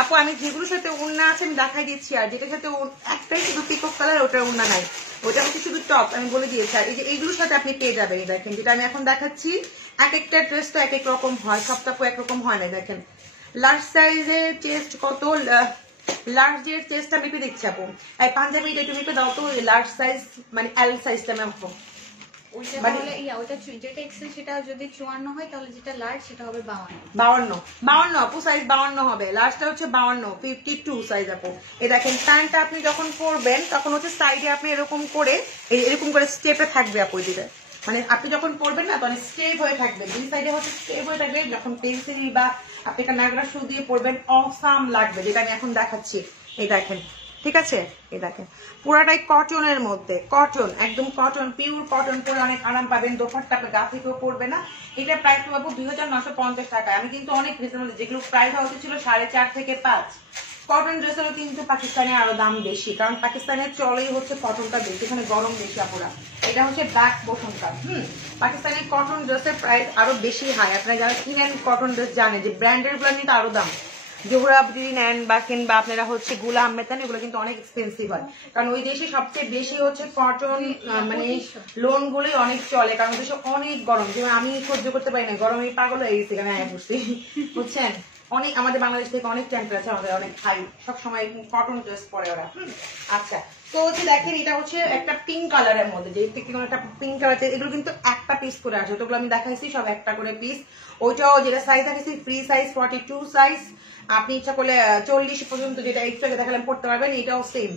আপু আমি যেগুলোর সাথে ওড়না আছে আমি দেখাই দিচ্ছি, আর যেটার সাথে একটাই শুধু পিকক কালার, ওটার ওড়না নাই, ওটা হচ্ছে শুধু টপ, আমি বলে দিয়েছি। আর এই যে এইগুলোর সাথে আপনি পেয়ে যাবেন, দেখেন যেটা আমি এখন দেখাচ্ছি। এক একটা ড্রেস তো এক এক রকম হয়, সবটা একরকম হয় না। দেখেন লার্জ সাইজের চেস্ট কত, লার্জের চেস্ট আমি একটু দেখছি আপু। এই পাঞ্জাবিটা একটু মেপে দাও তো, লার্জ সাইজ মানে এল সাইজটা ম্যাম আপু। সেটা যদি 54 হয় তাহলে যেটা লার্জ সেটা হবে 52 আপু, সাইজ 52 হবে। লার্জটা হচ্ছে 52, 52 সাইজ আপু। এই দেখেন প্যান্টটা আপনি যখন পরবেন তখন হচ্ছে সাইডে আপনি এরকম করে স্টেপে থাকবে আপু, দিকে মানে আপনি যখন পরবেন না তখন স্টেপ হয়ে থাকবে, দুই সাইডে হচ্ছে স্টেপ হয়ে থাকবে। যখন পেন্সিল বা আপনি একটা নাগরা শু দিয়ে পরবেন অসাম লাগবে, যেটা আমি এখন দেখাচ্ছি। এই দেখেন, ঠিক আছে, এই দেখেন পুরাটাই কটনের মধ্যে, কটন একদম কটন, পিওর কটন পরে অনেক আরাম পাবেন। দোপাট্টা আপনি গা থেকেও পড়বে না। এটা প্রাইস পাবো 2950 টাকা। আমি কিন্তু অনেক রিজনেবল, যেগুলো প্রাইস হতে ছিল 4.5 থেকে 5। কটন ড্রেসেরও কিন্তু পাকিস্তানে আরো দাম বেশি, কারণ পাকিস্তানের চলেই হচ্ছে কটনটা বেশি, এখানে গরম বেশি আপুরা। এটা হচ্ছে ব্যাক পোর্শনটা। পাকিস্তানের কটন ড্রেসের প্রাইস আরো বেশি হাই। আপনারা যারা কিনেন কটন ড্রেস জানে যে ব্র্যান্ডের গুলো নিতে আরো দাম। জোহরাব যদি নেন বা কিংবা আপনারা হচ্ছে গুলা আহমেদ নেন, এগুলো কিন্তু অনেক এক্সপেন্সিভ হয়, কারণ ওই দেশে সবচেয়ে বেশি হচ্ছে কটন, মানে লোন গুলোই অনেক চলে, কারণ দেশে অনেক গরম। যেমন আমি সহ্য করতে পারি না গরমে, পাগল হয়ে গেছি এখানে বসছি, বুঝছেন। অনেক আমাদের বাংলাদেশ থেকে অনেক টেম্পারেচার, আমাদের অনেক হাই, সবসময় কটন ড্রেস পরে ওরা। আচ্ছা, তো হচ্ছে দেখেন এটা হচ্ছে একটা পিঙ্ক কালারের মধ্যে, যে একটা পিঙ্ক কালার, এগুলো কিন্তু একটা পিস করে আসে, তোগুলো আমি দেখাইছি সব একটা করে পিস। ওইটাও যেটা সাইজ দেখাইছি ফ্রি সাইজ 42 সাইজ, আপনি ইচ্ছা করলে 40 পর্যন্ত, যেটা একটু আগে দেখালাম, পড়তে পারবেন। এটাও সেম,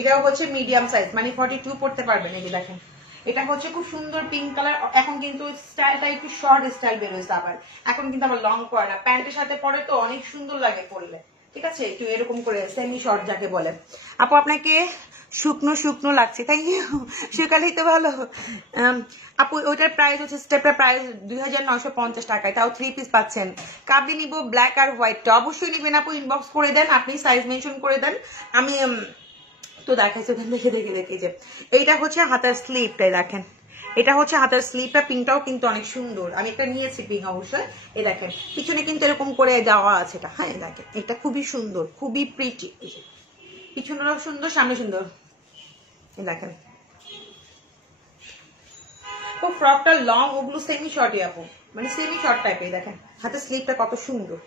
এটাও হচ্ছে মিডিয়াম সাইজ, মানে 42 পড়তে পারবেন। এই যে দেখেন, এটা হচ্ছে খুব সুন্দর পিঙ্ক কালার। এখন কিন্তু স্টাইলটা একটু শর্ট স্টাইল বেরোয়েছে আবার, এখন কিন্তু আবার লং পরে না, প্যান্টের সাথে পরে তো অনেক সুন্দর লাগে পরলে, ঠিক আছে, একটু এরকম করে সেমি শর্ট যাকে বলে। আপু আপনাকে শুকনো শুকনো লাগছে, থ্যাংক ইউ, শুকালেই তো ভালো। আপু ওইটার প্রাইস হচ্ছে, স্টেপটার প্রাইস 2950 টাকায়, তাও 3 পিস পাচ্ছেন। কাবলি নিব ব্ল্যাক আর হোয়াইটটা, অবশ্যই নিবেন আপু, ইনবক্স করে দেন, আপনি সাইজ মেনশন করে দেন। আমি তো দেখাইছি দেখে দেখে দেখে। যে এইটা হচ্ছে হাতার স্লিভটাই, দেখেন এটা হচ্ছে হাতার স্লিভটা, পিঙ্কটাও কিন্তু অনেক সুন্দর, আমি একটা নিয়েছি পিঙ্ক অবশ্যই। এই দেখেন পিছনে কিন্তু এরকম করে দেওয়া আছে এটা, হ্যাঁ দেখেন এটা খুবই সুন্দর, খুবই প্রিটি, পিছনেও সুন্দর সামনে সুন্দর। এই দেখেন ও ফ্রকটা লং, ওগুলো সেমি শর্টই আপু, মানে সেমি শর্ট টাইপের। দেখেন হাতের স্লিভটা কত সুন্দর,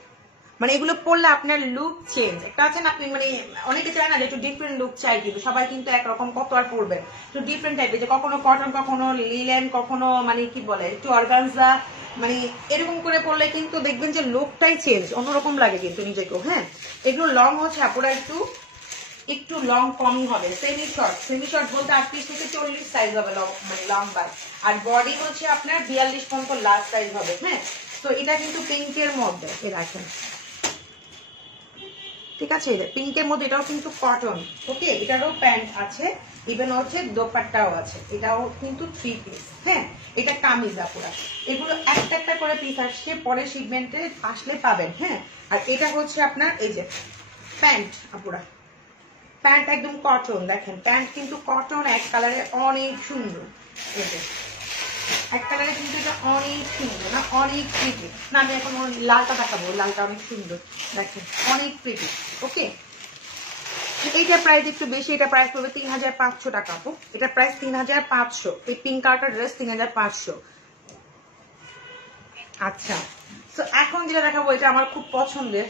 মানে এগুলো পরলে আপনার লুক চেঞ্জ একটা আছে না, আপনি মানে অনেকে চায় না যে একটু ডিফারেন্ট লুক চাই, কিন্তু সবাই কিন্তু একরকম কত আর পরবে, একটু ডিফারেন্ট টাইপের, যে কখনো কটন, কখনো লিলেন, কখনো মানে কি বলে একটু অর্গানজা, মানে এরকম করে পরলে কিন্তু দেখবেন যে লুকটাই চেঞ্জ, অন্যরকম লাগে কিন্তু নিজেকেও। হ্যাঁ, এগুলো লং হচ্ছে আপুরা একটু লং কমই হবে, সেমি শর্ট বলতে 38 থেকে 40 সাইজ হবে, মানে লম্বা, আর বডি হচ্ছে আপনার 42 পর্যন্ত লাস্ট সাইজ হবে। হ্যাঁ, তো এটা কিন্তু পিঙ্কের মধ্যে, এ রাখেন ঠিক আছে, পিঙ্কের মধ্যে এটাও কিন্তু কটন। ওকে, এটারও প্যান্ট আছে, ইভেন হচ্ছে দোপাট্টাও আছে, এটাও কিন্তু 3 পিস। হ্যাঁ, এটা কামিজ আপুরা, এগুলো একটা একটা করে পিস আসছে, পরে শিপমেন্টে আসলে পাবেন। হ্যাঁ, আর এটা হচ্ছে আপনার এই যে প্যান্ট আপুরা, প্যান্ট একদম কটন। দেখেন প্যান্ট কিন্তু কটন, এক কালারে অনেক সুন্দর। এই যে এক কালারে কিন্তু এটা অনেক সুন্দর না, অনেক প্রিটি না। আমি এখন লালটা দেখাবো, লালটা অনেক সুন্দর, দেখেন অনেক প্রিটি। ওকে, এইটা প্রাইস একটু বেশি, এটা প্রাইস পড়বে 3500 টাকা আপু, এটা প্রাইস 3500। এই পিঙ্ক কালারটার ড্রেস 3500। আচ্ছা, তো এখন যেটা দেখাবো এটা আমার খুব পছন্দের।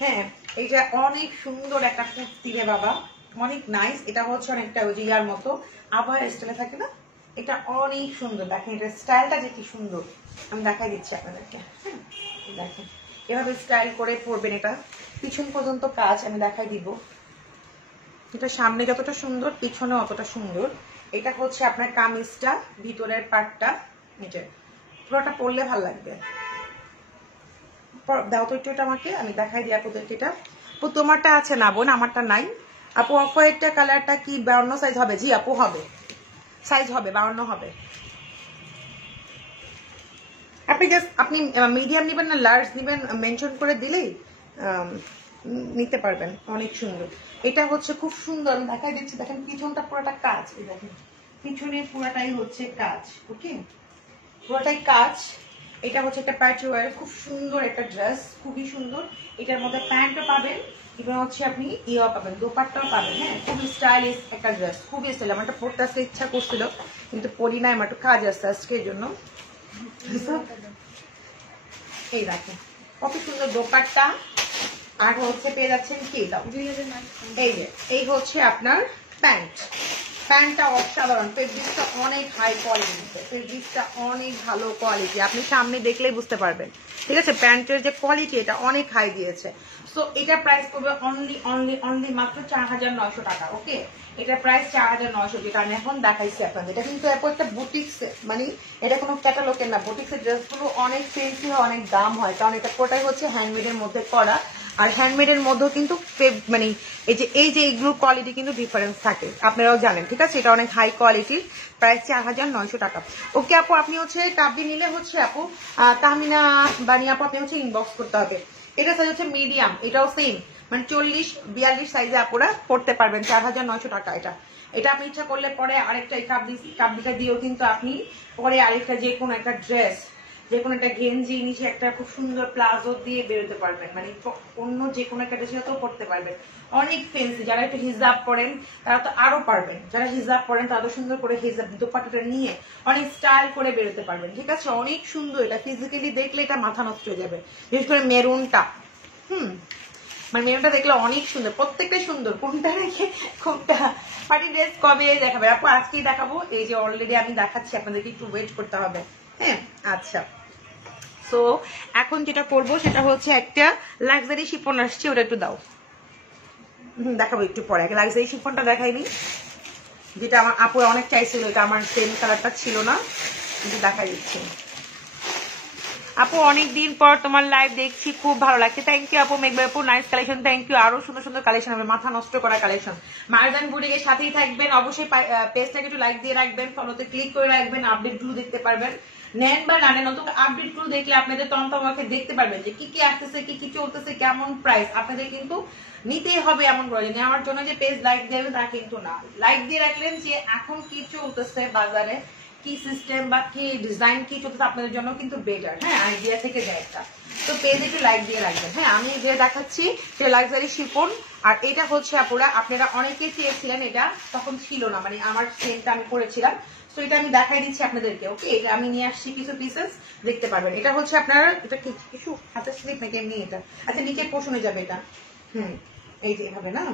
হ্যাঁ, এইটা অনেক সুন্দর একটা কুর্তি রে বাবা, অনেক নাইস। এটা হচ্ছে অনেকটা ওই যে ইয়ার মতো আবার স্টাইলে থাকে না, এটা অনেক সুন্দর। দেখেন এটা স্টাইলটা যে কি সুন্দর, আমি দেখাই দিচ্ছি আপনাদেরকে। হ্যাঁ, দেখেন এভাবে স্টাইল করে পরবেন, এটা পিছন পর্যন্ত কাজ আমি দেখাই দিব। এটা সামনে যতটা সুন্দর পিছনে অতটা সুন্দর। এটা হচ্ছে আপনার কামিজটা, ভিতরের পার্টটা, এটা পুরোটা পরলে ভালো লাগবে। দাও তো একটু এটা আমাকে, আমি দেখাই দিই আপুদেরকে। এটা আপু তোমারটা আছে না বোন, আমারটা নাই আপু। অফ হোয়াইটটা কালারটা কি 52 সাইজ হবে? জি আপু হবে, সাইজ হবে 52 হবে। আপনি জাস্ট আপনি মিডিয়াম নেবেন না লার্জ নেবেন মেনশন করে দিলেই নিতে পারবেন। অনেক সুন্দর, এটা হচ্ছে খুব সুন্দর, আমি দেখাই দিচ্ছি। দেখেন পিছনটা পুরোটা কাজ, এই দেখেন পিছনে পুরোটাই হচ্ছে কাজ। ওকে, পুরোটাই কাজ। এটা হচ্ছে একটা পার্টি ওয়্যার, খুব সুন্দর একটা ড্রেস, খুবই সুন্দর। এটার মধ্যে প্যান্টও পাবেন, এবং হচ্ছে আপনি ইয়েও পাবেন, দোপাট্টাও পাবেন। হ্যাঁ, খুবই স্টাইলিশ একটা ড্রেস, খুবই স্টাইল। আমার একটা পড়তে আসতে ইচ্ছা করছিল কিন্তু পড়ি না, আমার একটু কাজ আসছে আজকের জন্য। এই দেখেন কত সুন্দর দোপাট্টা, আর হচ্ছে পেয়ে যাচ্ছেন কি দাও, এই যে এই হচ্ছে আপনার প্যান্ট। প্যান্টটা অসাধারণ, ফেব্রিকটা অনেক হাই কোয়ালিটি, ফেব্রিকটা অনেক ভালো কোয়ালিটি, আপনি সামনে দেখলেই বুঝতে পারবেন। ঠিক আছে, প্যান্টের যে কোয়ালিটি এটা অনেক হাই দিয়েছে। সো এটা প্রাইস পড়বে অনলি মাত্র 4900 টাকা। ওকে, এটা প্রাইস 4900, যেটা আমি এখন দেখাইছি আপনাদের। এটা কিন্তু একটা বুটিক্স, মানে এটা কোনো ক্যাটালগের না, বুটিক্সের ড্রেসগুলো অনেক ফেন্সি হয়, অনেক দাম হয়, কারণ এটা কোটাই হচ্ছে হ্যান্ডমেডের মধ্যে করা। আর হ্যান্ডমেডের মধ্যেও কিন্তু মানে এই যে এইগুলো কোয়ালিটি কিন্তু ডিফারেন্স থাকে, আপনারাও জানেন। ঠিক আছে, এটা অনেক হাই কোয়ালিটির, প্রাইস 4900 টাকা। ওকে আপু, আপনি হচ্ছে কাবদি নিলে হচ্ছে আপু তাহমিনা বানি আপু, আপনি হচ্ছে ইনবক্স করতে হবে। এটা সাইজ হচ্ছে মিডিয়াম, এটাও সেম, মানে 40-42 সাইজে আপুরা পড়তে পারবেন। 4900 টাকা এটা। এটা আপনি ইচ্ছা করলে পরে আরেকটা এই কাবদিটা দিয়েও কিন্তু আপনি পরে আরেকটা যে কোনো একটা ড্রেস, যে কোনো একটা গেঞ্জি নিচে একটা খুব সুন্দর প্লাজো দিয়ে বেরোতে পারবেন, মানে অন্য যে কোনো একটা ড্রেসের সাথেও পড়তে পারবেন। অনেক ফেন্সি, যারা একটু হিজাব পরেন তারা তো আরো পারবেন, যারা হিজাব পরেন তারা তো সুন্দর করে হিজাব দোপাট্টাটা নিয়ে অনেক স্টাইল করে বেরোতে পারবেন। ঠিক আছে, অনেক সুন্দর, এটা ফিজিক্যালি দেখলে এটা মাথা নষ্ট হয়ে যাবে। বিশেষ করে মেরুনটা, মানে মেরুনটা দেখলে অনেক সুন্দর, প্রত্যেকটাই সুন্দর। কোনটা রেখে কোনটা পার্টি ড্রেস কবে দেখাবে আপু? আজকেই দেখাবো, এই যে অলরেডি আমি দেখাচ্ছি, আপনাদেরকে একটু ওয়েট করতে হবে। হ্যাঁ, আচ্ছা। সো এখন যেটা করবো সেটা হচ্ছে একটা লাক্সারি শিফন আসছে, ওটা একটু দাও। দেখাবো একটু পরে, লাক্সারি শিফনটা দেখাইনি, যেটা আমার আপু অনেক চাইছিল, এটা আমার সেম কালারটা ছিল না, কিন্তু দেখাই দিচ্ছি। আপু অনেকদিন পর তোমার লাইভ দেখছি, খুব ভালো লাগছে। থ্যাংক ইউ আপু, মেঘবা আপু, নাইস কালেকশন, থ্যাংক ইউ। আরো সুন্দর সুন্দর কালেকশন হবে, মাথা নষ্ট করা কালেকশন। মারদান বুটিকের সাথেই থাকবেন, অবশ্যই পেজটাকে একটু লাইক দিয়ে রাখবেন, ফলোতে ক্লিক করে রাখবেন, আপডেট গুলো দেখতে পারবেন। নেন বা না নেন, নতুন আপডেট গুলো দেখলে আপনাদের তন্ত্রমাকে দেখতে পারবেন যে কি কি আসতেছে, কি কি চলতেছে, কেমন প্রাইস। আপনাদের কিন্তু নিতেই হবে এমন করে, নেওয়ার জন্য যে পেজ লাইক দেবে তা কিন্তু না। লাইক দিয়ে রাখলেন যে এখন কি চলতেছে বাজারে, কি সিস্টেম বা কি ডিজাইন কি চলতেছে, আপনাদের জন্য কিন্তু বেটার। হ্যাঁ, আইডিয়া থেকে যায় একটা, তো পেজ একটু লাইক দিয়ে রাখবেন। হ্যাঁ, আমি যে দেখাচ্ছি সে লাক্সারি শিফন, আর এটা হচ্ছে আপুরা আপনারা অনেকেই চেয়েছিলেন, এটা তখন ছিল না, মানে আমার সেমটা আমি করেছিলাম, তো এটা আমি দেখাই দিচ্ছি আপনাদেরকে। ওকে, এটা আমি নিয়ে আসছি কিছু পিসেস, দেখতে পারবেন। এটা হচ্ছে আপনার, এটা কিছু হাতে স্লিপ নাকি এমনি, এটা আচ্ছা নিচে পোষণে যাবে এটা। এই যে এভাবে না।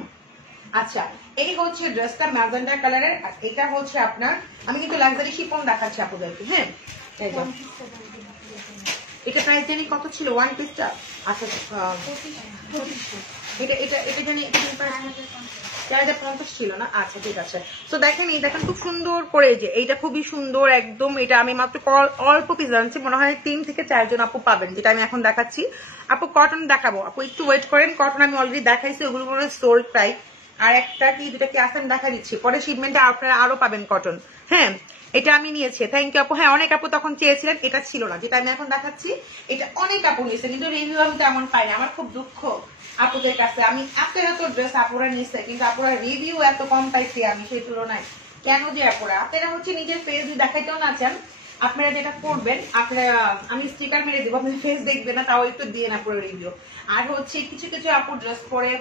আচ্ছা, এই হচ্ছে ড্রেসটা ম্যাজেন্ডা কালারের, আর এটা হচ্ছে আপনার, আমি কিন্তু লাক্সারি শিফন দেখাচ্ছি আপনাদেরকে। হ্যাঁ, এই যে এটা প্রাইস জানি কত ছিল ওয়ান পিসটা? আচ্ছা, এটা এটা এটা জানি 4050 ছিল না? আচ্ছা ঠিক আছে। তো দেখেন এই দেখেন খুব সুন্দর করে, যে এইটা খুবই সুন্দর একদম। এটা আমি মাত্র অল্প পিস আনছি, মনে হয় 3 থেকে 4 জন আপু পাবেন, যেটা আমি এখন দেখাচ্ছি। আপু কটন দেখাবো, আপু একটু ওয়েট করেন। কটন আমি অলরেডি দেখাইছি, ওগুলো মনে হয় সোল্ড প্রায়। আর একটা কি দুটা কি আছে আমি দেখা দিচ্ছি, পরে শিপমেন্টে আপনারা আরো পাবেন কটন। হ্যাঁ এটা আমি নিয়েছি, থ্যাংক ইউ আপু। হ্যাঁ অনেক আপু তখন চেয়েছিলেন, এটা ছিল না যেটা আমি এখন দেখাচ্ছি, এটা অনেক আপু নিয়েছে, কিন্তু রিভিউ আমি তেমন পাইনি। আমার খুব দুঃখ আপুদের কাছে, আমি এত ড্রেস আপুরা নিয়েছে, কিন্তু আপুরা রিভিউ এত কম পাইছি আমি সেই তুলনায়। কেন যে আপুরা, আপনারা হচ্ছে নিজের ফেস দেখাইতেও না চান, আপনারা যেটা করবেন, আপনারা আমি স্টিকার মেরে দেবো, আপনি ফেস দেখবেন না, তাও একটু দিয়ে না পুরো রিভিউ। আর হচ্ছে কিছু কিছু আপু ড্রেস পরে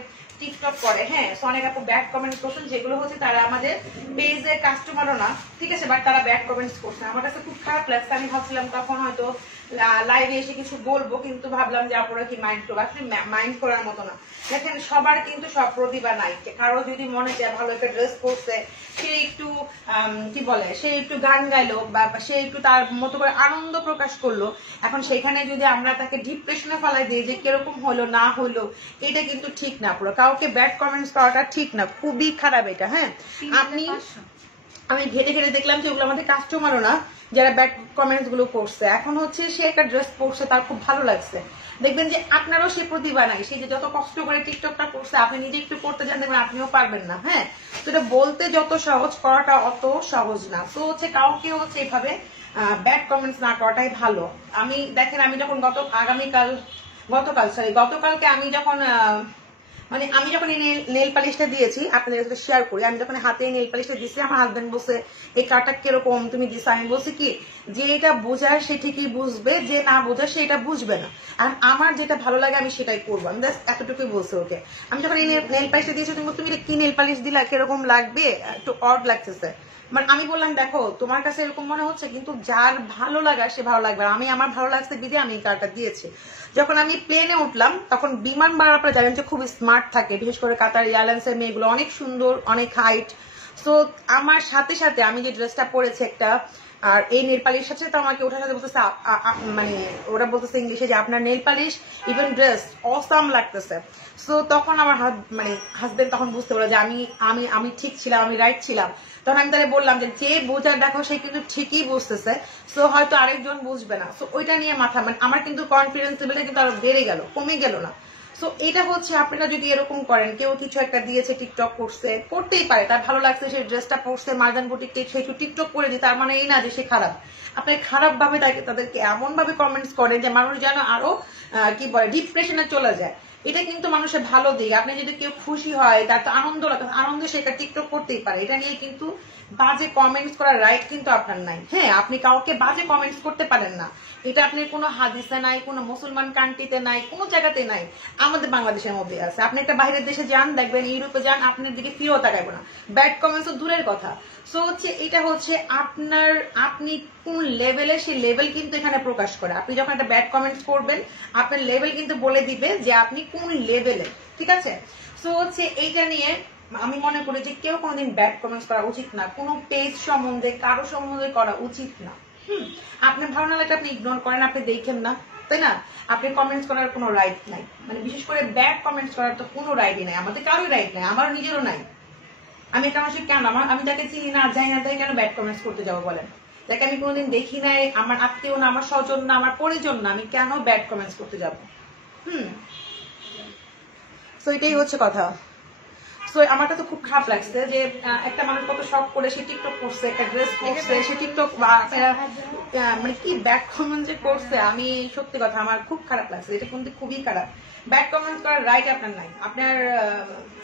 টিকটক করে, হ্যাঁ অনেক আপু ব্যাড কমেন্টস করছেন, যেগুলো হচ্ছে তারা আমাদের পেজের কাস্টমারও না, ঠিক আছে, বাট তারা ব্যাড কমেন্টস করছে। আমার কাছে খুব খারাপ লাগছে। আমি ভাবছিলাম তখন হয়তো লাইভে এসে কিছু বলবো, কিন্তু ভাবলাম যে আপনারা কি মাইন্ড করবো, আসলে মাইন্ড করার মতো না। দেখেন সবার কিন্তু সব প্রতিভা নাই, কারো যদি মনে চায় ভালো একটা ড্রেস পরছে, সে একটু কি বলে, সে একটু গান গাইলো বা সে একটু তার মতো করে আনন্দ প্রকাশ করলো, এখন সেখানে যদি আমরা তাকে ডিপ্রেশনে ফেলাই দিই যে কিরকম হলো না হলো, এটা কিন্তু ঠিক না। পুরো কাউকে ব্যাড কমেন্টস করাটা ঠিক না, খুবই খারাপ এটা। হ্যাঁ আমি ঘেটে ঘেটে দেখলাম যে ওগুলো আমাদের কাস্টমারও না, যারা ব্যাড কমেন্টস গুলো করছে। এখন হচ্ছে সে একটা ড্রেস পরছে, তার খুব ভালো লাগছে, দেখবেন যে আপনারও সে প্রতিভা নাই, সে যে যত কষ্ট করে টিকটকটা করছে, আপনি নিজে একটু করতে জান, দেখবেন আপনিও পারবেন না। হ্যাঁ তো এটা বলতে যত সহজ, করাটা অত সহজ না। তো হচ্ছে কাউকে হচ্ছে এভাবে ব্যাড কমেন্টস না করাটাই ভালো। আমি দেখেন আমি যখন গতকালকে আমি যখন মানে আমি যখন এই নেল পালিশটা দিয়েছি, আপনাদের সাথে শেয়ার করি, আমি যখন হাতে নেল পালিশটা দিয়েছি, আমার হাজবেন্ড বলছে এই কার্ডটা কিরকম তুমি দিছো। আমি বলছি কি, যে এটা বোঝায় সে ঠিকই বুঝবে, যে না বোঝায় সে এটা বুঝবে না, আর আমার যেটা ভালো লাগে আমি সেটাই করবো। আমি এতটুকুই বলছি ওকে। আমি যখন এই নেল পালিশটা দিয়েছি, তুমি কি নেল পালিশ দিলা, কিরকম লাগবে, একটু অড লাগতেছে। মানে আমি বললাম দেখো তোমার কাছে এরকম মনে হচ্ছে, কিন্তু যার ভালো লাগা সে ভালো লাগবে। আমি আমার ভালো লাগছে বিধে আমি এই কার্ডটা দিয়েছি। যখন আমি প্লেনে উঠলাম, তখন বিমান ভাড়া আপনারা জানেন যে খুব স্মার্ট থাকে, বিশেষ করে কাতার এয়ারলাইন্সের মেয়েগুলো অনেক সুন্দর, অনেক হাইট। সো আমার সাথে সাথে আমি যে ড্রেসটা পরেছি একটা, আর এই নেল পালিশ সাথে তো আমাকে ওঠার সাথে বলতেছে, মানে ওরা বলতেছে ইংলিশে যে আপনার nail polish even dress awesome লাগতেছে। সো তখন আমার মানে হাজবেন্ড তখন বুঝতে পারলো যে আমি ঠিক ছিলাম, আমি রাইট ছিলাম। তখন আমি তাদের বললাম যে বোঝার দেখো সে কিন্তু ঠিকই বুঝতেছে, সো হয়তো আরেকজন বুঝবে না। সো ওইটা নিয়ে মাথা, মানে আমার কিন্তু কনফিডেন্স লেভেলটা কিন্তু আরো বেড়ে গেল, কমে গেল না। সো এটা হচ্ছে আপনারা যদি এরকম করেন, কেউ কিছু একটা দিয়েছে, টিকটক করছে, করতেই পারে, তার ভালো লাগছে, সে ড্রেসটা পরছে, মার্জান বুটিক সে একটু টিকটক করে দিই, তার মানে এই না যে সে খারাপ। আপনি খারাপ ভাবে তাদেরকে এমন ভাবে কমেন্টস করেন যে মানুষ যেন আরো কি বলে ডিপ্রেশনে চলে যায়। এটা কিন্তু মানুষের ভালো দিক। আপনি যদি কেউ খুশি হয়, তার তো আনন্দ লাগে, আনন্দে সে একটা টিকটক করতেই পারে। এটা নিয়ে কিন্তু বাজে কমেন্টস করার রাইট কিন্তু আপনার নাই। হ্যাঁ আপনি কাউকে বাজে কমেন্টস করতে পারেন না, এটা আপনার কোনো হাদিসে নাই, কোনো মুসলমান কান্ট্রিতে নাই, কোনো জায়গাতে নাই, আমাদের বাংলাদেশের মধ্যে আছে। আপনি একটা বাইরের দেশে যান, দেখবেন ইউরোপে যান, আপনার দিকে ফিরেও তাকাইবো না, ব্যাড কমেন্টস তো দূরের কথা। সো হচ্ছে এটা হচ্ছে আপনি কোন লেভেলে, সেই লেভেল কিন্তু এখানে প্রকাশ করে। আপনি যখন একটা ব্যাড কমেন্টস করবেন, আপনার লেভেল কিন্তু বলে দিবে যে আপনি কোন লেভেলে, ঠিক আছে। সো হচ্ছে এইটা নিয়ে আমি মনে করি যে কেউ কোনোদিন ব্যাড কমেন্টস করা উচিত না, কোনো পেজ সম্বন্ধে কারো সম্বন্ধে করা উচিত না। আপনার ভালো না লাগলে আপনি ইগনোর করেন, আপনি দেখেন না, তাই না। আপনি কমেন্টস করার কোনো রাইট নাই, মানে বিশেষ করে ব্যাড কমেন্টস করার তো কোনো রাইটই নাই, আমাদের কারোই রাইট নাই, আমারও নিজেরও নাই। আমি একটা মানুষের কেন, আমি তাকে চিনি না, যাই না, তাই কেন ব্যাড কমেন্টস করতে যাবো বলেন। তাকে আমি কোনোদিন দেখি নাই, আমার আত্মীয় না, আমার স্বজন না, আমার পরিজন না, আমি কেন ব্যাড কমেন্টস করতে যাবো। তো এটাই হচ্ছে কথা। সো আমারটা তো খুব খারাপ লাগছে যে একটা মানুষ কত শখ করে সে টিকটক করছে, একটা ড্রেস করছে, সে টিকটক মানে কি ব্যাড কমেন্ট যে করছে, আমি সত্যি কথা আমার খুব খারাপ লাগছে। এটা কিন্তু খুবই খারাপ, ব্যাড কমেন্ট করার রাইট আপনার নাই। আপনার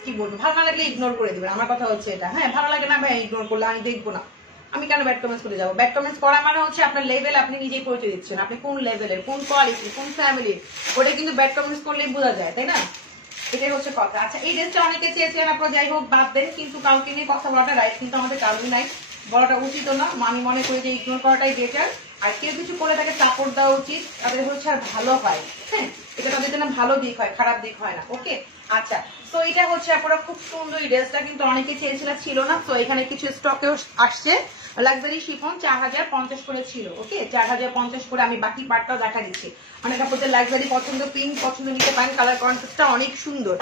কি বলবো, ভালো না লাগলে ইগনোর করে দিবেন, আমার কথা হচ্ছে এটা। হ্যাঁ ভালো লাগে না ভাই, ইগনোর করলে আমি দেখবো না, আমি কেন ব্যাড কমেন্টস করে যাবো। ব্যাড কমেন্টস করা মানে হচ্ছে আপনার লেভেল, আপনি নিজেই পরিচয় দিচ্ছেন, আপনি কোন লেভেলের, কোন কোয়ালিটি, কোন ফ্যামিলির, ওটা কিন্তু ব্যাড কমেন্টস করলেই বোঝা যায়, তাই না। এটাই হচ্ছে কথা। আচ্ছা এই ড্রেসটা অনেকে চেয়েছিলেন, আপনারা যাই হোক বাদ দেন, কিন্তু কাউকে নিয়ে কথা বলাটা রাইট কিন্তু আমাদের কারণই নাই, বলাটা উচিত না। আমি মনে করি যে ইগনোর করাটাই বেটার। আর কেউ কিছু করে তাকে সাপোর্ট দেওয়া উচিত, তাদের হচ্ছে আর ভালো হয়। হ্যাঁ এটা তাদের জন্য ভালো দিক হয়, খারাপ দিক হয় না। ওকে আচ্ছা, তো এটা হচ্ছে আপনারা খুব সুন্দর, এই ড্রেসটা কিন্তু অনেকে চেয়েছিলেন, ছিল না। তো এখানে কিছু স্টকেও আসছে, লাক্সারি শিফন 4050 করে ছিল। ওকে 4050 করে, আমি বাকি পার্টটাও দেখা দিচ্ছি। অনেক আপনাদের লাক্সারি পছন্দ, পিঙ্ক পছন্দ, নিতে পারেন, কালার কন্ট্রাস্টটা অনেক সুন্দর।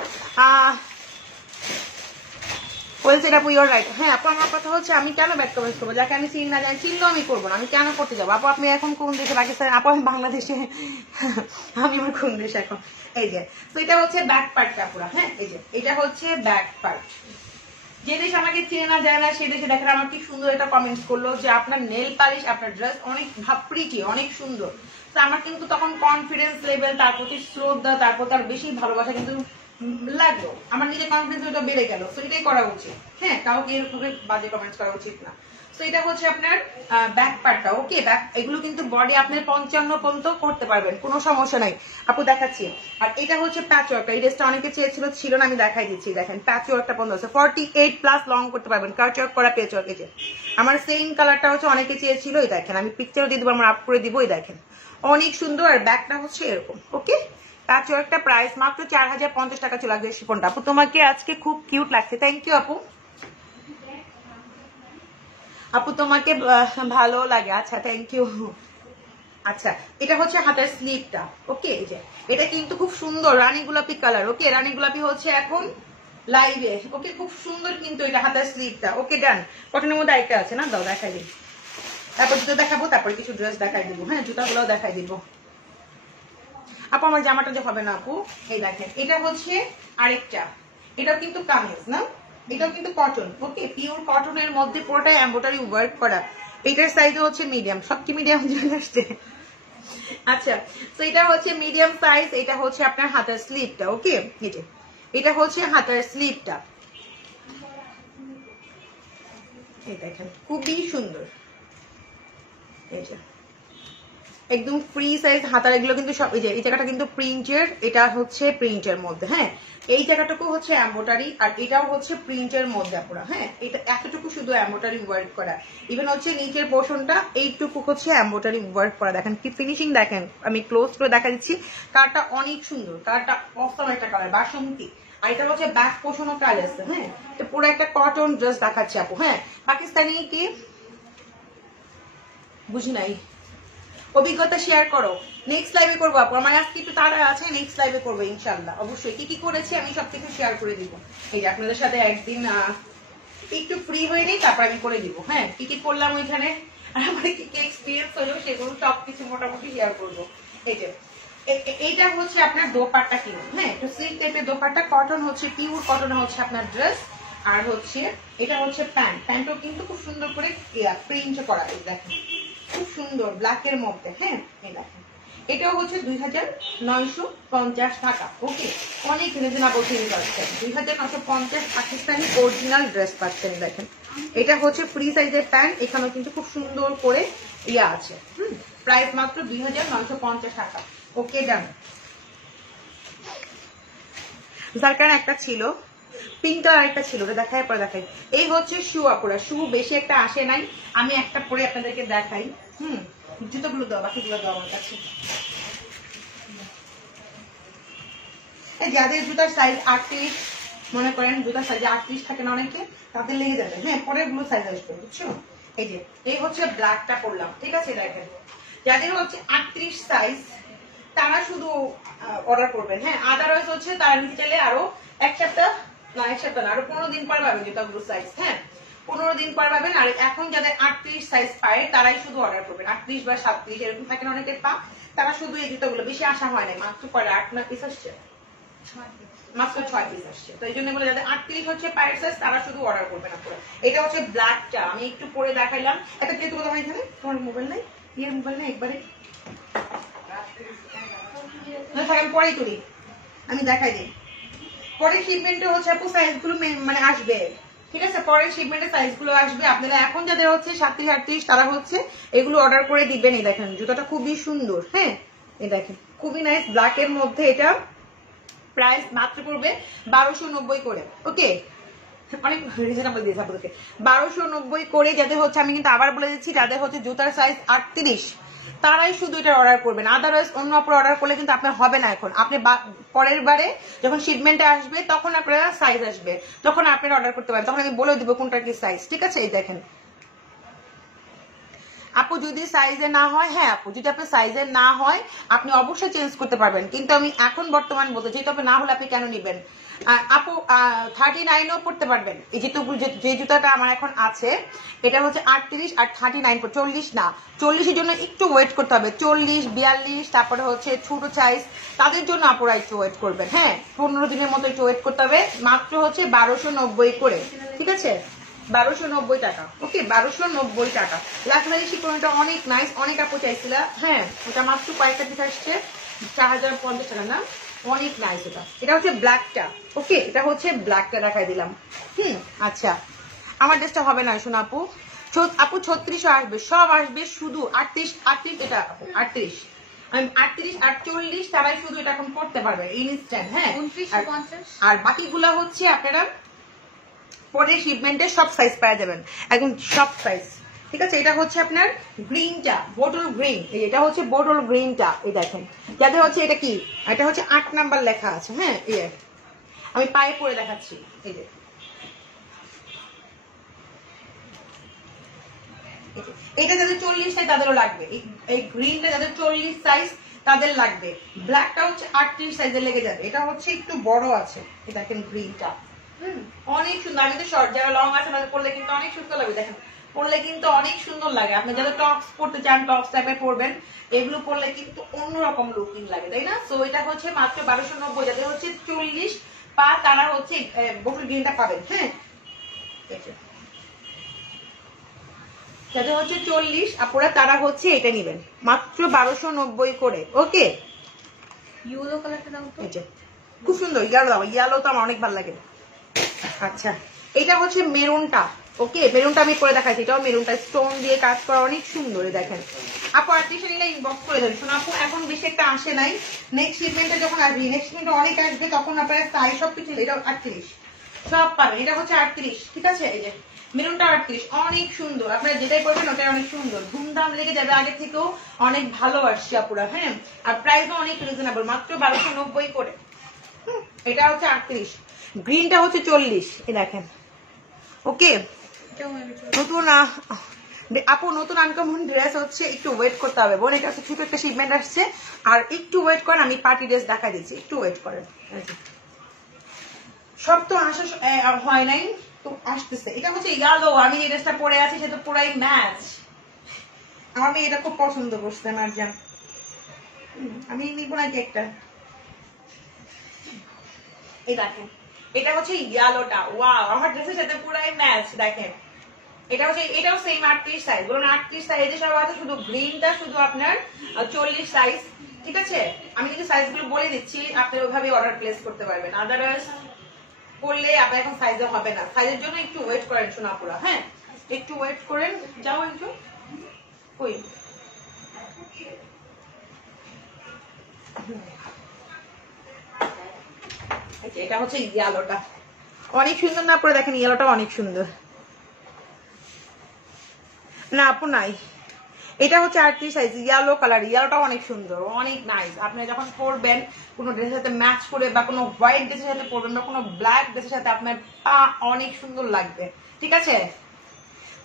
বলছে আপু ইউর রাইট। হ্যাঁ আপু আমার কথা হচ্ছে আমি কেন ব্যাড কমেন্টস করবো, যাকে আমি চিনি না জানি, চিনলেও আমি করবো না, আমি কেন করতে যাবো? আপু আপনি এখন কোন দেশে? পাকিস্তান? আপু আমি বাংলাদেশে। আমি আমার কোন দেশে এখন? এই যে তো এটা হচ্ছে ব্যাক পার্টটা পুরো। হ্যাঁ এই যে এটা হচ্ছে ব্যাক পার্ট। যে দেশ আমাকে চেনে না যায় না সেই দেশে দেখেন আমার কি সুন্দর একটা কমেন্টস করলো যে আপনার নেল পালিশ, আপনার ড্রেস অনেক প্রিটি, অনেক সুন্দর। তো আমার কিন্তু তখন কনফিডেন্স লেভেল, তার প্রতি শ্রদ্ধা, তারপর তার বেশি ভালোবাসা কিন্তু লাগলো, আমার নিজের কনফিডেন্স ওটা বেড়ে গেল। তো এটাই করা উচিত। হ্যাঁ কাউকে এরকম বাজে কমেন্টস করা উচিত না। তো এটা হচ্ছে আপনার ব্যাক পার্টটা। ওকে ব্যাক, এগুলো কিন্তু বডি আপনার 55 পর্যন্ত করতে পারবেন, কোনো সমস্যা নাই। আপু দেখাচ্ছি। আর এটা হচ্ছে প্যাচওয়ার্ক, এই ড্রেসটা অনেকে চেয়েছিল, ছিল না, আমি দেখাই দিচ্ছি। দেখেন প্যাচওয়ার্কটা পর্যন্ত আছে, 48+ লং করতে পারবেন, কাটওয়ার্ক করা প্যাচওয়ার্ক। এই যে আমার সেম কালারটা হচ্ছে অনেকে চেয়েছিল, এই দেখেন আমি পিকচারও দিয়ে দেবো, আমার আপ করে দিব। এই দেখেন অনেক সুন্দর। আর ব্যাকটা হচ্ছে এরকম। ওকে প্যাচওয়ার্কটা প্রাইস মাত্র 4050 টাকা চলে আসবে শিপনটা। আপু তোমাকে আজকে খুব কিউট লাগছে, থ্যাংক ইউ আপু। আপু তোমাকে ভালো লাগে, আচ্ছা থ্যাংক ইউ। আচ্ছা এটা হচ্ছে হাতের স্লিভটা। ওকে এই যে এটা কিন্তু খুব সুন্দর রানী গোলাপি কালার। ওকে রানী গোলাপি হচ্ছে এখন লাইভে। ওকে খুব সুন্দর কিন্তু এটা হাতের স্লিভটা। ওকে ডান। কটনের মধ্যে আরেকটা আছে না, দাও দেখাই দিই। তারপর জুতো দেখাবো, তারপরে কিছু ড্রেস দেখাই দিব। হ্যাঁ জুতাগুলো দেখাই দিব। আপু আমার জামাটা যে হবে না আপু, এই দেখেন এটা হচ্ছে আরেকটা, এটাও কিন্তু কামিজ না, এটাও কিন্তু কটন। ওকে পিওর কটনের মধ্যে পুরোটাই এমব্রয়ডারি ওয়ার্ক করা। এটার সাইজ হচ্ছে মিডিয়াম। সব কি মিডিয়াম চলে আসছে? আচ্ছা তো এটা হচ্ছে মিডিয়াম সাইজ। এটা হচ্ছে আপনার হাতার স্লিভটা। ওকে এটা হচ্ছে হাতার স্লিভটা। এই দেখেন খুবই সুন্দর। এই যে একদম ফ্রি সাইজ হাতার, এগুলো কিন্তু সব এই যে এই জায়গাটা কিন্তু প্রিন্টের, এটা হচ্ছে প্রিন্টের মধ্যে। হ্যাঁ এই জায়গাটুকু হচ্ছে এমব্রয়ডারি, আর এটাও হচ্ছে প্রিন্টের মধ্যে পুরো। হ্যাঁ এটা এতটুকু শুধু এমব্রয়ডারি ওয়ার্ক করা। ইভেন হচ্ছে নিচের পোর্শনটা এইটুকু হচ্ছে এমব্রয়ডারি ওয়ার্ক করা। দেখেন কি ফিনিশিং, দেখেন আমি ক্লোজ করে দেখা দিচ্ছি। কালারটা অনেক সুন্দর, কালারটা অসম একটা কালার, বাসন্তী। আর এটা হচ্ছে ব্যাক পোর্শনও কাজ আছে। হ্যাঁ তো পুরো একটা কটন ড্রেস দেখাচ্ছে আপু। হ্যাঁ পাকিস্তানি কি বুঝি নাই, অভিজ্ঞতা শেয়ার করো। নেক্সট লাইভে করবো আপু, আমার আজকে একটু তাড়া আছে, নেক্সট লাইভে করবো ইনশাল্লাহ। অবশ্যই কি কি করেছি আমি সবকিছু শেয়ার করে দিব। এই যে আপনাদের সাথে একদিন একটু ফ্রি হয়ে নিই, তারপর আমি করে দিব। হ্যাঁ কি কি করলাম ওইখানে, আর আমার কি কি এক্সপিরিয়েন্স হলো সেগুলো সবকিছু মোটামুটি শেয়ার করবো। এই যে এইটা হচ্ছে আপনার দোপাট্টা কিন্তু। হ্যাঁ একটু সিল্ক টাইপের দোপাট্টা, কটন হচ্ছে পিওর কটন হচ্ছে আপনার ড্রেস। আর হচ্ছে এটা হচ্ছে প্যান্ট, প্যান্টও কিন্তু খুব সুন্দর করে প্রিন্ট করা। দেখেন খুব সুন্দর ব্ল্যাকের মধ্যে। হ্যাঁ এই দেখেন এটাও হচ্ছে 2950 টাকা। ওকে অনেক রিজনেবল ফিল পাচ্ছেন, 2950 পাকিস্তানি অরিজিনাল ড্রেস পাচ্ছেন। দেখেন এটা হচ্ছে ফ্রি সাইজের প্যান্ট, এখানেও কিন্তু খুব সুন্দর করে ইয়া আছে। প্রাইস মাত্র 2950 টাকা। ওকে ডান। যার কারণে একটা ছিল পিঙ্ক কালার, একটা ছিল দেখাই, পরে দেখাই। এই হচ্ছে শু আপুরা, শু বেশি একটা আসে নাই, আমি একটা পরে আপনাদেরকে দেখাই। জুতোগুলো দাও, বাকিগুলো দাও আমার কাছে। যাদের জুতার সাইজ 38 মনে করেন, জুতার সাইজ 38 থাকে না অনেকে, তাদের লেগে যাবে। হ্যাঁ পরের গুলো সাইজ আসবে, বুঝছো? এই যে এই হচ্ছে ব্ল্যাকটা পরলাম, ঠিক আছে? দেখেন যাদের হচ্ছে 38 সাইজ তারা শুধু অর্ডার করবেন। হ্যাঁ আদারওয়াইজ হচ্ছে তারা নিতে চাইলে আরো এক সপ্তাহ না, আরো 15 দিন পর পাবেন জুতাগুলো সাইজ। হ্যাঁ 15 দিন পর পাবেন। আর এখন যাদের 38 সাইজ পায় তারাই শুধু অর্ডার করবেন। 38 বা 37 এরকম থাকে না অনেকের পা, তারা শুধু এই জুতাগুলো, বেশি আসা হয় না, মাত্র পরে 8 পিস আসছে, মাত্র 6 পিস আসছে। তো এই জন্য বলে যাদের 38 হচ্ছে পায়ের সাইজ তারা শুধু অর্ডার করবেন আপনারা। এটা হচ্ছে ব্ল্যাকটা, আমি একটু পরে দেখাইলাম। একটা যেহেতু কথা এখানে তোমার মোবাইল নাই, ইয়ের মোবাইল নাই, একবারে আমি পরেই তুলি, আমি দেখাই দিই। পরের শিপমেন্টে হচ্ছে আপু সাইজগুলো মানে আসবে, ঠিক আছে? পরের শিপমেন্টের সাইজগুলো আসবে। আপনারা এখন যাদের হচ্ছে 37 38 তারা হচ্ছে এগুলো অর্ডার করে দিবেন। এই দেখেন জুতাটা খুবই সুন্দর। হ্যাঁ এই দেখেন খুবই নাইস ব্ল্যাকের মধ্যে। এটা প্রাইস মাত্র পড়বে 1290 করে। ওকে অনেক রিজনেবল দিয়েছে আপনাদেরকে, 1290 করে। যাদের হচ্ছে আমি কিন্তু আবার বলে দিচ্ছি, যাদের হচ্ছে জুতার সাইজ 38 তারাই শুধু এটা অর্ডার করবেন, আদারওয়াইজ অন্য অপর অর্ডার করলে কিন্তু আপনার হবে না। এখন আপনি পরের বারে যখন শিপমেন্টে আসবে তখন আপনারা সাইজ আসবে, তখন আপনারা অর্ডার করতে পারেন, তখন আমি বলে দিব কোনটা কি সাইজ, ঠিক আছে? এই দেখেন আপু যদি সাইজে না হয়, হ্যাঁ আপু যদি আপনার সাইজে না হয় আপনি অবশ্যই চেঞ্জ করতে পারবেন, কিন্তু আমি এখন বর্তমান বলতে যেহেতু আপনি না হলে আপনি কেন নিবেন আপু 39ও পড়তে পারবেন। এই যে জুতাটা আমার এখন আছে এটা হচ্ছে 38 আর 39, 40 না, 40-এর জন্য একটু ওয়েট করতে হবে, 40, 42, তারপরে হচ্ছে ছোট সাইজ তাদের জন্য আপুরা একটু ওয়েট করবেন। হ্যাঁ 15 দিনের মতো একটু ওয়েট করতে হবে। মাত্র হচ্ছে 1290 করে, ঠিক আছে 1290 টাকা। ওকে 1290 টাকা। লাক্সারি শিকড়টা অনেক নাইস, অনেক আপু চাইছিল। হ্যাঁ ওটা মাত্র কয়েকটা পিস আসছে 4050 টাকা না, অনেক নাইস এটা। এটা হচ্ছে ব্ল্যাকটা। ওকে এটা হচ্ছে ব্ল্যাকটা দেখাই দিলাম। আচ্ছা আমার ড্রেসটা হবে না শোনা আপু, আপু 36ও আসবে, সব আসবে, শুধু 38 এটা আপু 38, আমি 38 আর 40 তারাই শুধু এটা এখন পড়তে পারবে ইনস্ট্যান্ট। হ্যাঁ 29 50 আর বাকিগুলা হচ্ছে আপনারা পরে শিপমেন্টে সব সাইজ পাওয়া যাবেন, একদম সব সাইজ। ঠিক আছে এটা হচ্ছে আপনার গ্রিনটা, বোটল গ্রিন, এটা হচ্ছে বোটল গ্রিনটা। এই দেখেন যাদের হচ্ছে এটা কি, এটা হচ্ছে 8 নাম্বার লেখা আছে। হ্যাঁ এই আমি পায়ে পরে দেখাচ্ছি। এই যে এটা যাদের 40 সাইজ তাদেরও লাগবে, এই গ্রিনটা যাদের 40 সাইজ তাদের লাগবে। ব্ল্যাকটা হচ্ছে 38 সাইজে লেগে যাবে, এটা হচ্ছে একটু বড় আছে। এই দেখেন গ্রিনটা অনেক সুন্দর। আমি তো শর্ট, যারা লং আছে তাদের পরলে কিন্তু অনেক সুন্দর লাগবে। দেখেন পরলে কিন্তু অনেক সুন্দর লাগে। আপনি যাদের টপস পরতে চান টপস টাইপের পরবেন, এগুলো পরলে কিন্তু অন্যরকম লুকিং লাগে, তাই না? সো এটা হচ্ছে মাত্র 1290। যাদের হচ্ছে 40 পা তারা হচ্ছে বোটল গ্রিনটা পাবেন। হ্যাঁ যাদের হচ্ছে 40 আপুরা তারা হচ্ছে এটা নেবেন মাত্র 1290 করে। ওকে ইয়েলো কালারটা দাও তো, খুব সুন্দর। ইয়ালো দাও, ইয়ালো তো আমার অনেক ভালো লাগে। আচ্ছা এটা হচ্ছে মেরুনটা। ওকে মেরুনটা আমি করে দেখাচ্ছি, এটাও মেরুনটা স্টোন দিয়ে কাজ করা, অনেক সুন্দর। দেখেন আপু আর্টিশন নিলে ইনবক্স করে দেবেন। শোনো আপু এখন বেশি একটা আসে নাই, নেক্সট শিপমেন্টে যখন আসবে, নেক্সট শিপমেন্টে অনেক আসবে তখন আপনারা সাইজ সবকিছু, এটা 38 সব পাবেন। এটা হচ্ছে 38, ঠিক আছে এই যে মেরুনটা 38 অনেক সুন্দর। আপনারা যেটাই করবেন ওটাই অনেক সুন্দর, ধুমধাম লেগে যাবে। আগে থেকেও অনেক ভালো আসছে আপুরা। হ্যাঁ আর প্রাইসও অনেক রিজনেবল, মাত্র 1290 করে। এটা হচ্ছে 38, গ্রিনটা হচ্ছে 40। এই দেখেন ওকে নতুন আপু নতুন আনকমন ড্রেস হচ্ছে, একটু ওয়েট করতে হবে বোন। এটা হচ্ছে ছোট একটা শিপমেন্ট আসছে, আর একটু ওয়েট করেন, আমি পার্টি ড্রেস দেখা দিচ্ছি, একটু ওয়েট করেন। সব তো আসা হয় নাই তো আসতেছে। এটা হচ্ছে ইয়ালো, আমি এই ড্রেসটা পরে আছি সেটা পুরাই ম্যাচ। আমি এটা খুব পছন্দ করছি আমার জান, আমি নিব নাকি একটা। এই দেখেন এটা হচ্ছে ইয়ালোটা, ওয়াও আমার ড্রেসের সাথে পুরাই ম্যাচ। দেখেন এটা হচ্ছে, এটাও সেম 38 সাইজ, বলুন 38 সাইজে সব আছে, শুধু গ্রিনটা শুধু আপনার 40 সাইজ। ঠিক আছে আমি কিন্তু সাইজগুলো বলে দিচ্ছি, আপনি ওইভাবে অর্ডার প্লেস করতে পারবেন। আদারওয়াইজ করলে আপনার এখন সাইজে হবে না, সাইজের জন্য একটু ওয়েট করেন সোনাপুরা। হ্যাঁ একটু ওয়েট করেন, যাও একটু কই। এটা হচ্ছে ইয়েলোটা, অনেক সুন্দর না? পরে দেখেন ইয়েলোটা অনেক সুন্দর না আপু? নাই এটা হচ্ছে 38 সাইজ, ইয়েলো কালার, ইয়েলোটা অনেক সুন্দর, অনেক নাইস। আপনি যখন পরবেন কোনো ড্রেসের সাথে ম্যাচ করে বা কোনো হোয়াইট ড্রেসের সাথে পরবেন বা কোনো ব্ল্যাক ড্রেসের সাথে আপনার পা অনেক সুন্দর লাগবে। ঠিক আছে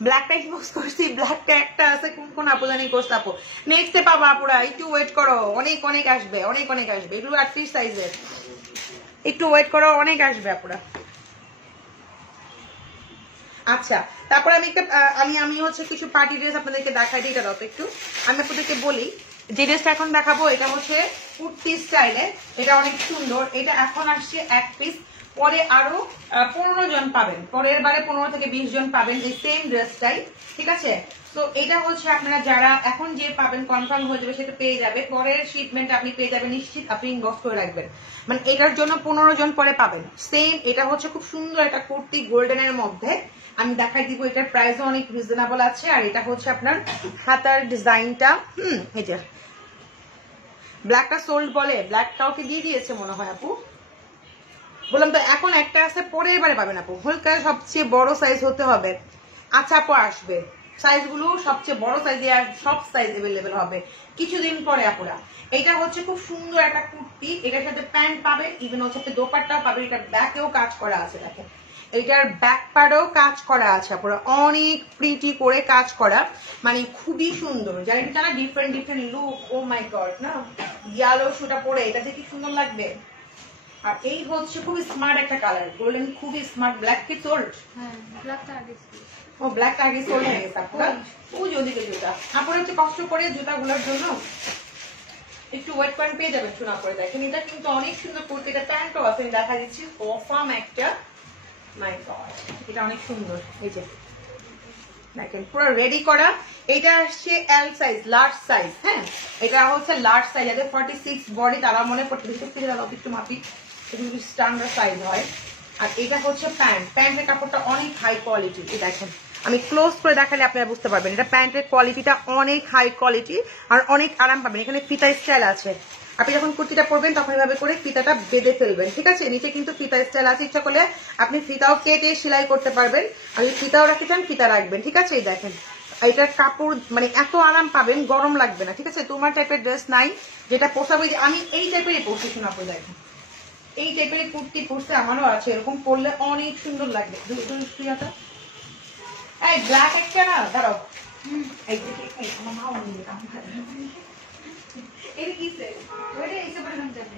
ব্ল্যাকটা ইনবক্স করছি, ব্ল্যাকটা একটা আছে, কোন কোন আপু জানি করছে আপু, নেক্সটে পাবো আপুরা, একটু ওয়েট করো, অনেক অনেক আসবে, অনেক অনেক আসবে। এগুলো 38 সাইজের, একটু ওয়েট করো, অনেক আসবে আপুরা। আচ্ছা তারপর আমি একটা আমি হচ্ছে কিছু পার্টি ড্রেস আপনাদেরকে দেখাই দিই। এটা দাও তো একটু, আমি আপনাদেরকে বলি যে ড্রেসটা এখন দেখাবো এটা হচ্ছে কুর্তি স্টাইলে, এটা অনেক সুন্দর। এটা এখন আসছে এক পিস, পরে আরো 15 জন পাবেন, পরের বারে 15 থেকে 20 জন পাবেন এই সেম ড্রেসটাই। ঠিক আছে তো এটা হচ্ছে আপনারা যারা এখন যে পাবেন কনফার্ম হয়ে যাবে সেটা পেয়ে যাবে, পরের শিপমেন্ট আপনি পেয়ে যাবেন নিশ্চিত, আপনি ইনবক্স করে রাখবেন। মানে এটার জন্য 15 জন পরে পাবেন সেম। এটা হচ্ছে খুব সুন্দর একটা কুর্তি গোল্ডেনের মধ্যে, আমি দেখাই দিব। এটার প্রাইসও অনেক রিজনেবল আছে। আর এটা হচ্ছে আপনার হাতার ডিজাইনটা, এটা ব্ল্যাকটা সোল্ড বলে, ব্ল্যাক কাউকে দিয়ে দিয়েছে মনে হয় আপু, বললাম তো এখন একটা আছে, পরের বারে পাবেন আপু। হোল কালার সবচেয়ে বড় সাইজ হতে হবে। আচ্ছা আপু আসবে, সাইজগুলো সবচেয়ে বড় সাইজে আর সব সাইজ अवेलेबल হবে কিছুদিন পরে আপুরা। এটা হচ্ছে খুব সুন্দর একটা কুর্তি, এটার সাথে প্যান্ট পাবে, ইভেন হচ্ছে দোপাট্টাও পাবে। এটা ব্যাকেও কাজ করা আছে, দেখেন এটার ব্যাক পার্টেও কাজ করা আছে আপুরা, অনেক প্রিটি করে কাজ করা, মানে খুবই সুন্দর। যারা এটা না ডিফারেন্ট ডিফারেন্ট লুক, ও মাই গড না, ইয়েলো শুটা পরে এটা যে কি সুন্দর লাগবে। আর এই হচ্ছে খুবই স্মার্ট একটা কালার, গোল্ডেন, খুবই স্মার্ট। ব্ল্যাক কি সোল্ড? হ্যাঁ, ব্ল্যাকটা আগে ও ব্ল্যাকটা আগে সোল্ড হয়ে গেছে আপুরা। ওই ওদিকে জুতা আপুরা হচ্ছে কষ্ট করে জুতাগুলোর জন্য একটু ওয়েট পয়েন্ট পেয়ে যাবেন শোনা করে। দেখেন এটা কিন্তু অনেক সুন্দর কুর্তি, এটা প্যান্টও আছে, আমি দেখা দিচ্ছি কফার্ম একটা। মাই গড, এটা অনেক সুন্দর। এই যে দেখেন পুরো রেডি করা। এটা আসছে এল সাইজ, লার্জ সাইজ। হ্যাঁ, এটা হচ্ছে লার্জ সাইজ, যাদের 46 বডি তারা মনে করতে একটু মাপি, এটা কিন্তু স্ট্যান্ডার্ড সাইজ হয়। আর এটা হচ্ছে প্যান্ট, প্যান্টের কাপড়টা অনেক হাই কোয়ালিটি। এই দেখেন আমি ক্লোজ করে দেখালে আপনারা বুঝতে পারবেন, এটা প্যান্টের কোয়ালিটিটা অনেক হাই কোয়ালিটি আর অনেক আরাম পাবেন। এখানে ফিতা স্টাইল আছে, আপনি যখন কুর্তিটা পরবেন তখন এভাবে করে ফিতাটা বেঁধে ফেলবেন, ঠিক আছে? নিচে কিন্তু ফিতা স্টাইল আছে, ইচ্ছা করলে আপনি ফিতাও কেটে সেলাই করতে পারবেন। আমি ফিতাও রাখতে চান, ফিতা রাখবেন, ঠিক আছে? এই দেখেন এটার কাপড় মানে এত আরাম পাবেন, গরম লাগবে না, ঠিক আছে? তোমার টাইপের ড্রেস নাই যেটা পোষাবে, আমি এই টাইপেরই পরছি শোনা পড়ে। দেখেন এই টাইপের কুর্তি পরতে আমারও আছে, এরকম পরলে অনেক সুন্দর লাগবে। এই ব্ল্যাক একটা না, দাঁড়াও, এই আমার মাও নিয়ে এটা কি সে ওইটা এসে বলে নাম যাবে।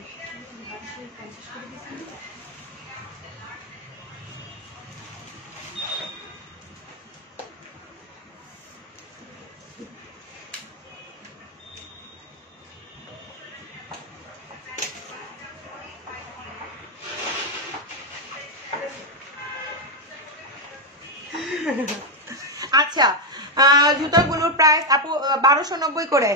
আচ্ছা, জুতাগুলোর প্রাইস আপু 1290 করে।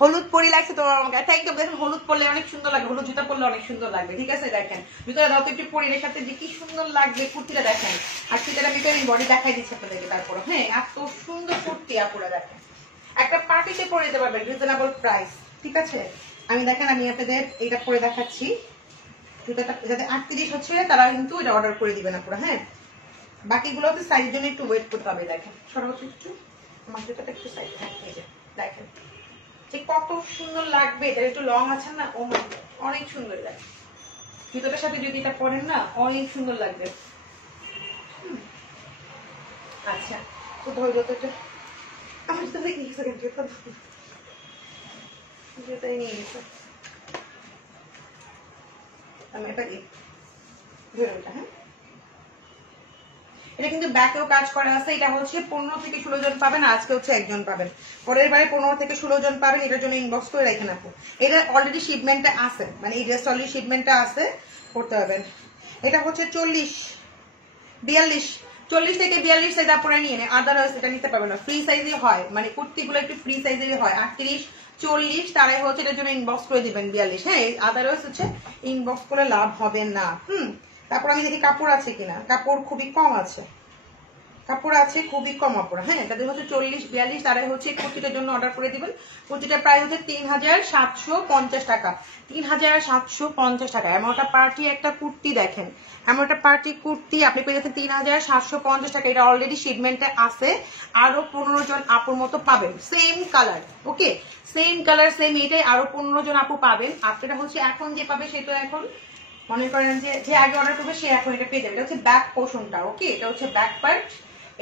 হলুদ পরি লাগছে তো আমাকে, থ্যাংক ইউ। দেখেন হলুদ পরলে অনেক সুন্দর লাগবে, হলুদ জুতা পরলে অনেক সুন্দর লাগবে, ঠিক আছে? দেখেন জুতাটা দাও তো একটু পরির সাথে যে কি সুন্দর লাগবে কুর্তিটা, দেখেন। আর সেটা আমি বডি দেখাই দিচ্ছি আপনাদেরকে তারপর। হ্যাঁ, এত সুন্দর কুর্তি আপুরা, দেখেন একটা পার্টিতে পরে দিতে পারবেন, রিজনেবল প্রাইস, ঠিক আছে? আমি দেখেন আমি আপনাদের এটা পরে দেখাচ্ছি। জুতাটা যাতে 38 হচ্ছে তারা কিন্তু এটা অর্ডার করে দিবেন আপুরা। হ্যাঁ, বাকিগুলো তো সাইজের জন্য একটু ওয়েট করতে হবে। দেখেন সর্বোচ্চ একটু আমার জুতাটা একটু সাইজ, এই যে দেখেন যে কত সুন্দর লাগবে। এটা একটু লং আছে না, ও মাই গড অনেক সুন্দর লাগে। জুতোটার সাথে যদি এটা পরেন না অনেক সুন্দর লাগবে। আচ্ছা তো ধৈর্য তো আমার সাথে কি সেকেন্ড জুতাই নিয়ে গেছে, আমি এটা দিই ধৈর্যটা। হ্যাঁ, এটা কিন্তু ব্যাকেও কাজ করা আছে। এটা হচ্ছে 15 থেকে 16 জন পাবেন, আজকে হচ্ছে একজন পাবেন, পরের বারে 15 থেকে 16 জন পাবেন। এটার জন্য ইনবক্স করে রাখেন আপু। এটা অলরেডি শিপমেন্টটা আছে, মানে এই ড্রেস অলরেডি শিপমেন্টটা আছে, করতে পারবেন। এটা হচ্ছে 40 থেকে 42 সাইজ আপনারা নিয়ে নেন, আদারওয়াইজ এটা নিতে পারবেন না। ফ্রি সাইজে হয়, মানে কুর্তিগুলো একটু ফ্রি সাইজেরই হয়। 38, 40 তারাই হচ্ছে এটার জন্য ইনবক্স করে দিবেন 42। হ্যাঁ, আদারওয়াইজ হচ্ছে ইনবক্স করে লাভ হবে না। তারপর আমি দেখি কাপড় আছে কিনা, কাপড় খুবই কম আছে, কাপড় আছে খুবই কম আপনারা। হ্যাঁ, তাদের হচ্ছে 40, 42 তারাই হচ্ছে কুর্তিটার জন্য অর্ডার করে দিবেন। কুর্তিটার প্রাইস হচ্ছে 3750 টাকা, 3750 টাকা। এমন একটা পার্টি একটা কুর্তি দেখেন, এমন একটা পার্টি কুর্তি আপনি পেয়ে যাচ্ছেন 3750 টাকা। এটা অলরেডি শিপমেন্টে আছে, আরো 15 জন আপুর মতো পাবেন, সেম কালার। ওকে, সেম কালার সেম এটাই আরো 15 জন আপু পাবেন। আপনারা হচ্ছে এখন যে পাবে সে তো এখন মনে করেন যে আগে অর্ডার করবে সে এখন এটা পেয়ে যাবে। এটা হচ্ছে ব্যাক পোর্শনটা, ওকে, এটা হচ্ছে ব্যাক পার্ট,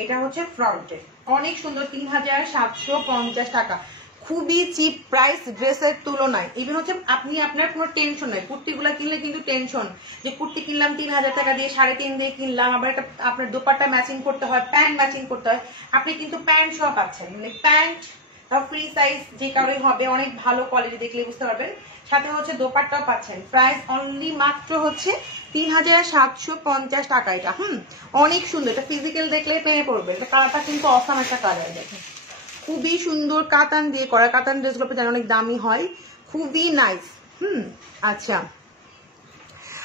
এটা হচ্ছে ফ্রন্টে। অনেক সুন্দর, 3750 টাকা, খুবই চিপ প্রাইস ড্রেসের তুলনায়। ইভেন হচ্ছে আপনি আপনার কোনো টেনশন নাই, কুর্তিগুলো কিনলে কিন্তু টেনশন যে কুর্তি কিনলাম 3000 টাকা দিয়ে, 3.5 দিয়ে কিনলাম, আবার এটা আপনার দোপাট্টা ম্যাচিং করতে হয়, প্যান্ট ম্যাচিং করতে হয়। আপনি কিন্তু প্যান্ট সহ পাচ্ছেন, মানে প্যান্ট তাও ফ্রি সাইজ যে কারোই হবে, অনেক ভালো কোয়ালিটি, দেখলে বুঝতে পারবেন। সাথে হচ্ছে দোপাট্টাও পাচ্ছেন। প্রাইস অনলি মাত্র হচ্ছে 3750 টাকা। এটা অনেক সুন্দর, এটা ফিজিক্যাল দেখলে পেয়ে পড়বে। এটা কালারটা কিন্তু অসাম একটা কালার, দেখেন খুবই সুন্দর, কাতান দিয়ে করা। কাতান ড্রেসগুলো জানেন অনেক দামি হয়, খুবই নাইস। আচ্ছা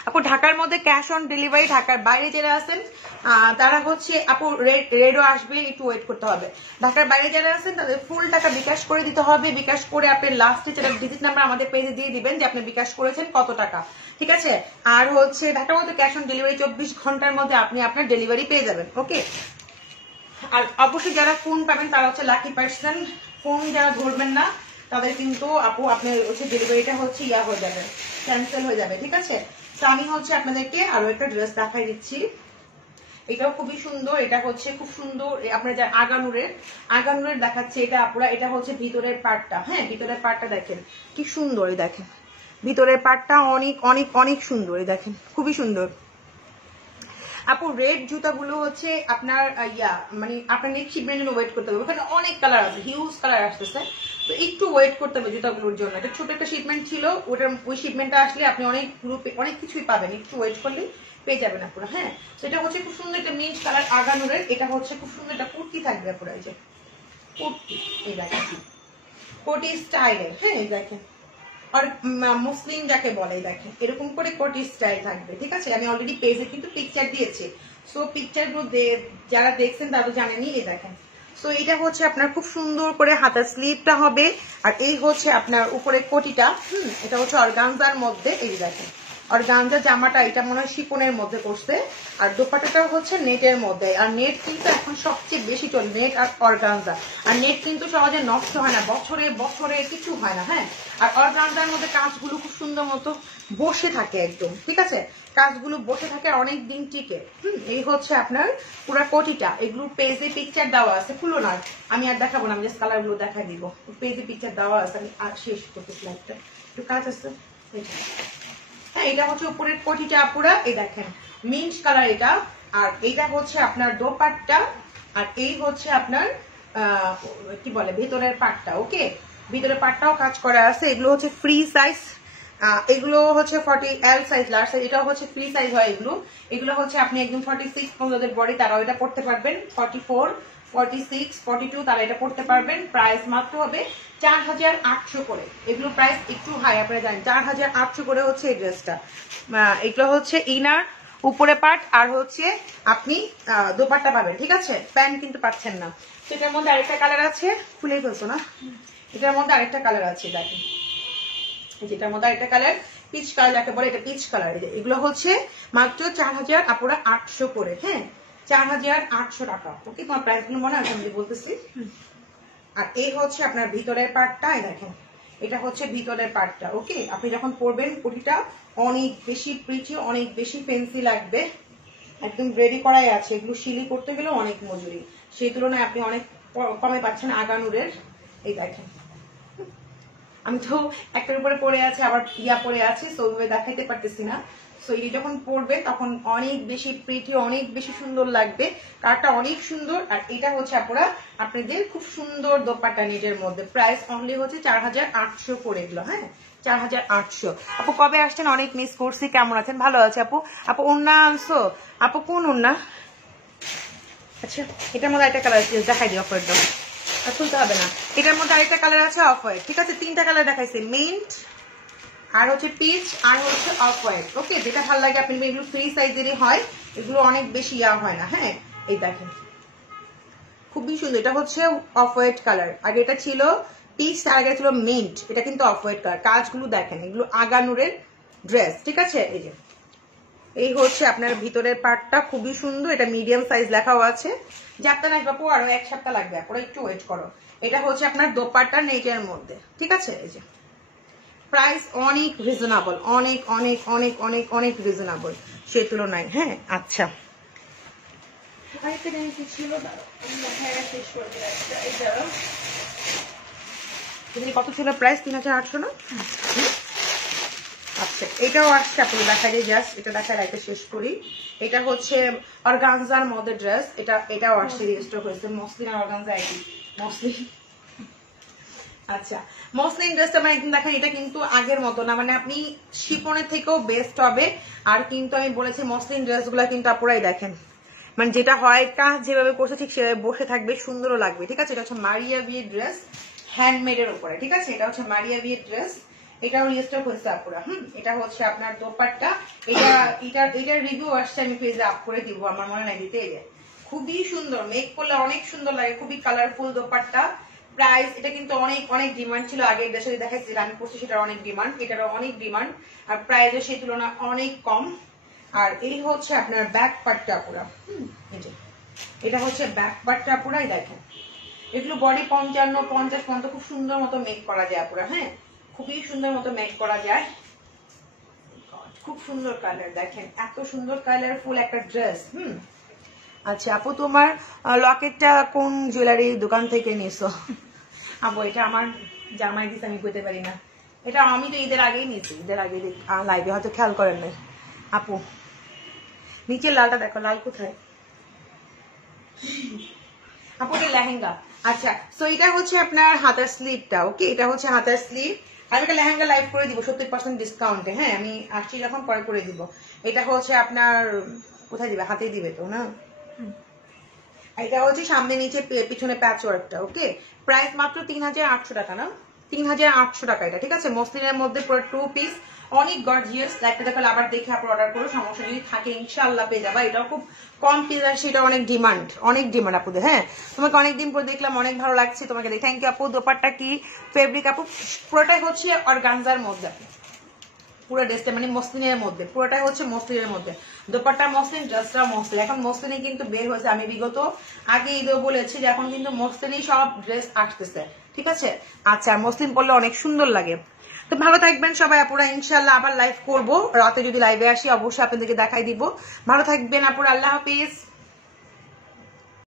আপু, ঢাকার মধ্যে ক্যাশ অন ডেলিভারি, ঢাকার বাইরে যারা আছেন তারা হচ্ছে আপু রেডও আসবে, একটু ওয়েট করতে হবে। ঢাকার বাইরে যারা আছেন তাদের ফুল টাকা বিকাশ করে দিতে হবে। বিকাশ করে আপনি লাস্টে যেটা ডিজিট নাম্বার আমাদের পেজে দিয়ে দিবেন যে আপনি বিকাশ করেছেন কত টাকা, ঠিক আছে? আর হচ্ছে ঢাকার মধ্যে ক্যাশ অন ডেলিভারি 24 ঘন্টার মধ্যে আপনি আপনার ডেলিভারি পেয়ে যাবেন। ওকে, আর অবশ্যই যারা ফোন পাবেন তারা হচ্ছে লাকি পার্সন, ফোন যারা ধরবেন না তাদের কিন্তু আপু আপনার হচ্ছে ডেলিভারিটা হচ্ছে ইয়া হয়ে যাবে, ক্যান্সেল হয়ে যাবে, ঠিক আছে। তো আমি হচ্ছে আপনাদেরকে আরো একটা ড্রেস দেখাই দিচ্ছি, এটাও খুবই সুন্দর, এটা হচ্ছে খুব সুন্দর আপনার যা আগানুরের দেখাচ্ছে এটা আপুরা, এটা হচ্ছে ভিতরের পার্টটা, হ্যাঁ ভিতরের পার্টটা দেখেন কি সুন্দর, দেখেন ভিতরের পার্টটা অনেক অনেক অনেক সুন্দর, দেখেন খুবই সুন্দর। আপু রেড জুতাগুলো হচ্ছে আপনার মানে আপনার নেক্সট শিপমেন্টের জন্য ওয়েট করতে হবে, ওখানে অনেক কালার আছে, হিউজ কালার আসতেছে, তো একটু ওয়েট করতে হবে জুতাগুলোর জন্য। এটা ছোট একটা শিপমেন্ট ছিল, ওই শিপমেন্টটা আসলে আপনি অনেক গ্রুপে অনেক কিছুই পাবেন, একটু ওয়েট করলে পেয়ে যাবেন আপনারা। হ্যাঁ, তো এটা হচ্ছে খুব সুন্দর একটা মিন্ট কালার আগানুরের, এটা হচ্ছে খুব সুন্দর একটা কুর্তি থাকবে আপনারা, এই যে কুর্তি, এই দেখেন কোটি স্টাইলের, হ্যাঁ দেখেন, আর মুসলিম যাকে বলে দেখেন এরকম করে কোটি স্টাইল থাকবে, ঠিক আছে। আমি অলরেডি পেজে কিন্তু পিকচার দিয়েছি, সো পিকচারগুলো যারা দেখছেন তারা তো জানেনি, এই দেখেন। সো এটা হচ্ছে আপনার খুব সুন্দর করে হাতার স্লিভটা হবে, আর এই হচ্ছে আপনার উপরে কোটিটা, এটা হচ্ছে অর্গানজার মধ্যে, এই দেখেন অর্গানজা জামাটা, এটা মনে হয় শিপনের মধ্যে করছে, আর দোপাট্টাটা হচ্ছে নেটের মধ্যে, আর নেট কিন্তু এখন সবচেয়ে বেশি চলে, নেট আর অর্গানজা, আর নেট কিন্তু সহজে নষ্ট হয় না, বছরে বছরে কিছু হয় না, হ্যাঁ। আর অর্গানজার মধ্যে কাজগুলো খুব সুন্দর মতো বসে থাকে একদম, ঠিক আছে, কাজগুলো বসে থাকে অনেক দিন টিকে। এই হচ্ছে আপনার পুরো কোটিটা, এগুলো পেজে পিকচার দেওয়া আছে, খুলো না, আমি আর দেখাবো না, আমি জাস্ট কালার গুলো দেখাই দিব, পেজে পিকচার দেওয়া আছে, আমি আর শেষ করতে স্লাইডটা একটু কাজ আছে। হ্যাঁ, এটা হচ্ছে উপরের কোটিটা পুরা, এই দেখেন মিন্ট কালার এটা, আর এইটা হচ্ছে আপনার দোপাট্টা, আর এই হচ্ছে আপনার কি বলে ভিতরের পাটটা, ওকে ভিতরের পাটটাও কাজ করা আছে। এগুলো হচ্ছে ফ্রি সাইজ, এগুলো হচ্ছে 40L সাইজ লার্জ সাইজ, এটাও হচ্ছে ফ্রি সাইজ হয় এগুলো, এগুলো হচ্ছে আপনি একদম 46 যাদের বডি তারাও এটা পড়তে পারবেন, 44 46 42 তারা এটা পড়তে পারবেন। প্রাইস মাত্র হবে 4800 করে, এগুলো প্রাইস একটু হাই আপনারা জানেন, 4800 করে হচ্ছে এই ড্রেসটা। এগুলো হচ্ছে ইনার উপরে পার্ট, আর হচ্ছে আপনি দোপাট্টা পাবেন, ঠিক আছে, প্যান্ট কিন্তু পাচ্ছেন না। সেটার মধ্যে আরেকটা কালার আছে, খুলে ফেলছো না, এটার মধ্যে আরেকটা কালার আছে দেখেন, যেটার মধ্যে আরেকটা কালার পিচ কালার যাকে বলে, এটা পিচ কালার, এগুলো হচ্ছে মাত্র 4800 করে, হ্যাঁ 4800 টাকা, ওকে তোমার প্রাইস গুলো মনে আছে আমি বলতেছি। আর এই হচ্ছে আপনার ভিতরের পার্টটা, দেখেন এটা হচ্ছে ভিতরের পার্টটা, ওকে আপনি যখন পরবেন কোটিটা অনেক বেশি প্রিটি, অনেক বেশি ফ্যান্সি লাগবে, একদম রেডি করাই আছে, এগুলো শিলি করতে গেলে অনেক মজুরি, সেই তুলনায় আপনি অনেক কমে পাচ্ছেন আগানুরের। এই দেখেন আমি তো একটার উপরে পরে আছে, আবার পরে আছে, সো ওইভাবে দেখাইতে পারতেছি না, সো এই যখন পরবে তখন অনেক বেশি প্রিটি, অনেক বেশি সুন্দর লাগবে, কারটা অনেক সুন্দর। আর এটা হচ্ছে আপনারা আপনাদের খুব সুন্দর দোপাট্টা নিজের মধ্যে, প্রাইস অনলি হচ্ছে 4800 করে এগুলো, হ্যাঁ 4800। আপু কবে আসছেন, অনেক মিস করছি, কেমন আছেন, ভালো আছে আপু। আপু ওন্না আনছো, আপু কোন ওন্না, আচ্ছা এটার মধ্যে একটা কালার দেখাই দিই, অফার দাও আর খুলতে হবে না, এটার মধ্যে আরেকটা কালার আছে অফ হোয়াইট, ঠিক আছে, তিনটা কালার দেখাইছে, মিন্ট আর হচ্ছে পিচ আর হচ্ছে অফ হোয়াইট, ওকে যেটা ভালো লাগে আপনি, এগুলো ফ্রি সাইজেরই হয়, এগুলো অনেক বেশি ইয়া হয় না, হ্যাঁ এই দেখেন খুবই সুন্দর, এটা হচ্ছে অফ হোয়াইট কালার, আর এটা ছিল পিচ আর আগে ছিল মিন্ট, এটা কিন্তু অফ হোয়াইট কালার, কাজগুলো দেখেন এগুলো আগানুরের ড্রেস, ঠিক আছে। এই যে এই হচ্ছে আপনার ভিতরের পার্টটা খুবই সুন্দর, এটা মিডিয়াম সাইজ লেখাও আছে, যাত্রা না বাপু আরো এক সপ্তাহ লাগবে, আপনারা একটু ওয়েট করো। এটা হচ্ছে আপনার দোপাট্টা নেটের মধ্যে, ঠিক আছে। এই যে প্রাইস অনেক রিজনেবল, অনেক অনেক অনেক অনেক অনেক রিজনেবল সে তুলনায়, হ্যাঁ আচ্ছা কত ছিল প্রাইস, 3800 না, আচ্ছা এটাও আসছে আপনি দেখাই দিই, জাস্ট এটা দেখার একটা শেষ করি। এটা হচ্ছে অর্গানজার মধ্যে ড্রেস, এটাও আসছে, রিস্টক হয়েছে, মসলিন আর অর্গানজা একই, মসলিন আচ্ছা মসলিন ড্রেসটা মানে দেখেন এটা কিন্তু আগের মতো না, মানে আপনি শিফনের থেকেও বেস্ট হবে। আর কিন্তু আমি বলেছি মসলিন ড্রেসগুলো কিন্তু আপুরাই দেখেন মানে যেটা হয় কাজ যেভাবে করছে ঠিক সেভাবে বসে থাকবে, সুন্দরও লাগবে, ঠিক আছে। এটা হচ্ছে মারিয়া বিয়ের ড্রেস, হ্যান্ডমেডের উপরে, ঠিক আছে, এটা হচ্ছে মারিয়া বিয়ের ড্রেস, এটাও রিস্টক হয়েছে আপুরা। এটা হচ্ছে আপনার দোপাট্টা, এটার রিভিউ আসছে, আমি পেজে আপ করে দিব, আমার মনে নাই দিতে, খুবই সুন্দর, মেক করলে অনেক সুন্দর লাগে, খুবই কালারফুল দোপাট্টা। প্রাইস এটা কিন্তু অনেক অনেক ডিমান্ড ছিল, আগের দেশে দেখাচ্ছি আমি করছি সেটার অনেক ডিমান্ড, এটারও অনেক ডিমান্ড, আর প্রাইসের সেই তুলনায় অনেক কম। আর এই হচ্ছে আপনার ব্যাক পার্টটা পুরো, এই যে এটা হচ্ছে ব্যাক পার্টটা পুরাই দেখেন, এগুলো বডি 55, 50 পর্যন্ত খুব সুন্দর মতো মেক করা যায় পুরা। হ্যাঁ, খুবই সুন্দর মতো মেক করা যায়। খুব সুন্দর কালার, দেখেন এত সুন্দর কালারফুল একটা ড্রেস। আচ্ছা আপু, তোমার লকেটটা কোন জুয়েলারি দোকান থেকে নিছো? আপু এটা আমার জামাই দিছে, আমি কইতে পারি না। এটা আমি তো ঈদের আগেই নিয়েছি, ঈদের আগে লাইভে হয়তো খেয়াল করেন নাই। আপু নিচের লালটা দেখো, লাল কোথায়? আপু এটা লেহেঙ্গা। আচ্ছা, সো এটা হচ্ছে আপনার হাতার স্লিভটা। ওকে, এটা হচ্ছে হাতার স্লিভ। আমি একটা লেহেঙ্গা লাইভ করে দিব 70% ডিসকাউন্টে। হ্যাঁ, আমি আসছি যখন পরে করে দিব। এটা হচ্ছে আপনার কোথায় দিবে? হাতেই দিবে তো না? এটা হচ্ছে সামনে নিচে পিছনে প্যাচ ওয়ার্কটা। ওকে, প্রাইস মাত্র 3800 টাকা না? 3800 টাকা এটা, ঠিক আছে? মসলিনের মধ্যে পুরো 2 পিস, অনেক গর্জিয়াস। একটা দেখালে আবার দেখে আপনার অর্ডার করো, সমস্যা যদি থাকে ইনশাআল্লাহ পেয়ে যাবা। এটাও খুব কম পিস আর সেটা অনেক ডিমান্ড, অনেক ডিমান্ড আপুদের। হ্যাঁ, তোমাকে অনেকদিন পর দেখলাম, অনেক ভালো লাগছে তোমাকে দেখে। থ্যাংক ইউ আপু। দোপাট্টা কি ফেব্রিক আপু? পুরোটাই হচ্ছে অর্গানজার মধ্যে, পুরো ড্রেসটা মানে মসলিনের মধ্যে, পুরোটাই হচ্ছে মসলিনের মধ্যে। দোপাট্টা মসলিন, ড্রেসটা মসলিন। এখন মসলিনে কিন্তু বের হয়েছে, আমি বিগত আগে ঈদেও বলেছি যে এখন কিন্তু মসলিনই সব ড্রেস আসতেছে, ঠিক আছে? আচ্ছা, মসলিন পরলে অনেক সুন্দর লাগে। তো ভালো থাকবেন সবাই আপুরা, ইনশাল্লাহ আবার লাইভ করবো রাতে, যদি লাইভে আসি অবশ্যই আপনাদেরকে দেখাই দিব। ভালো থাকবেন আপুরা, আল্লাহ হাফিজ।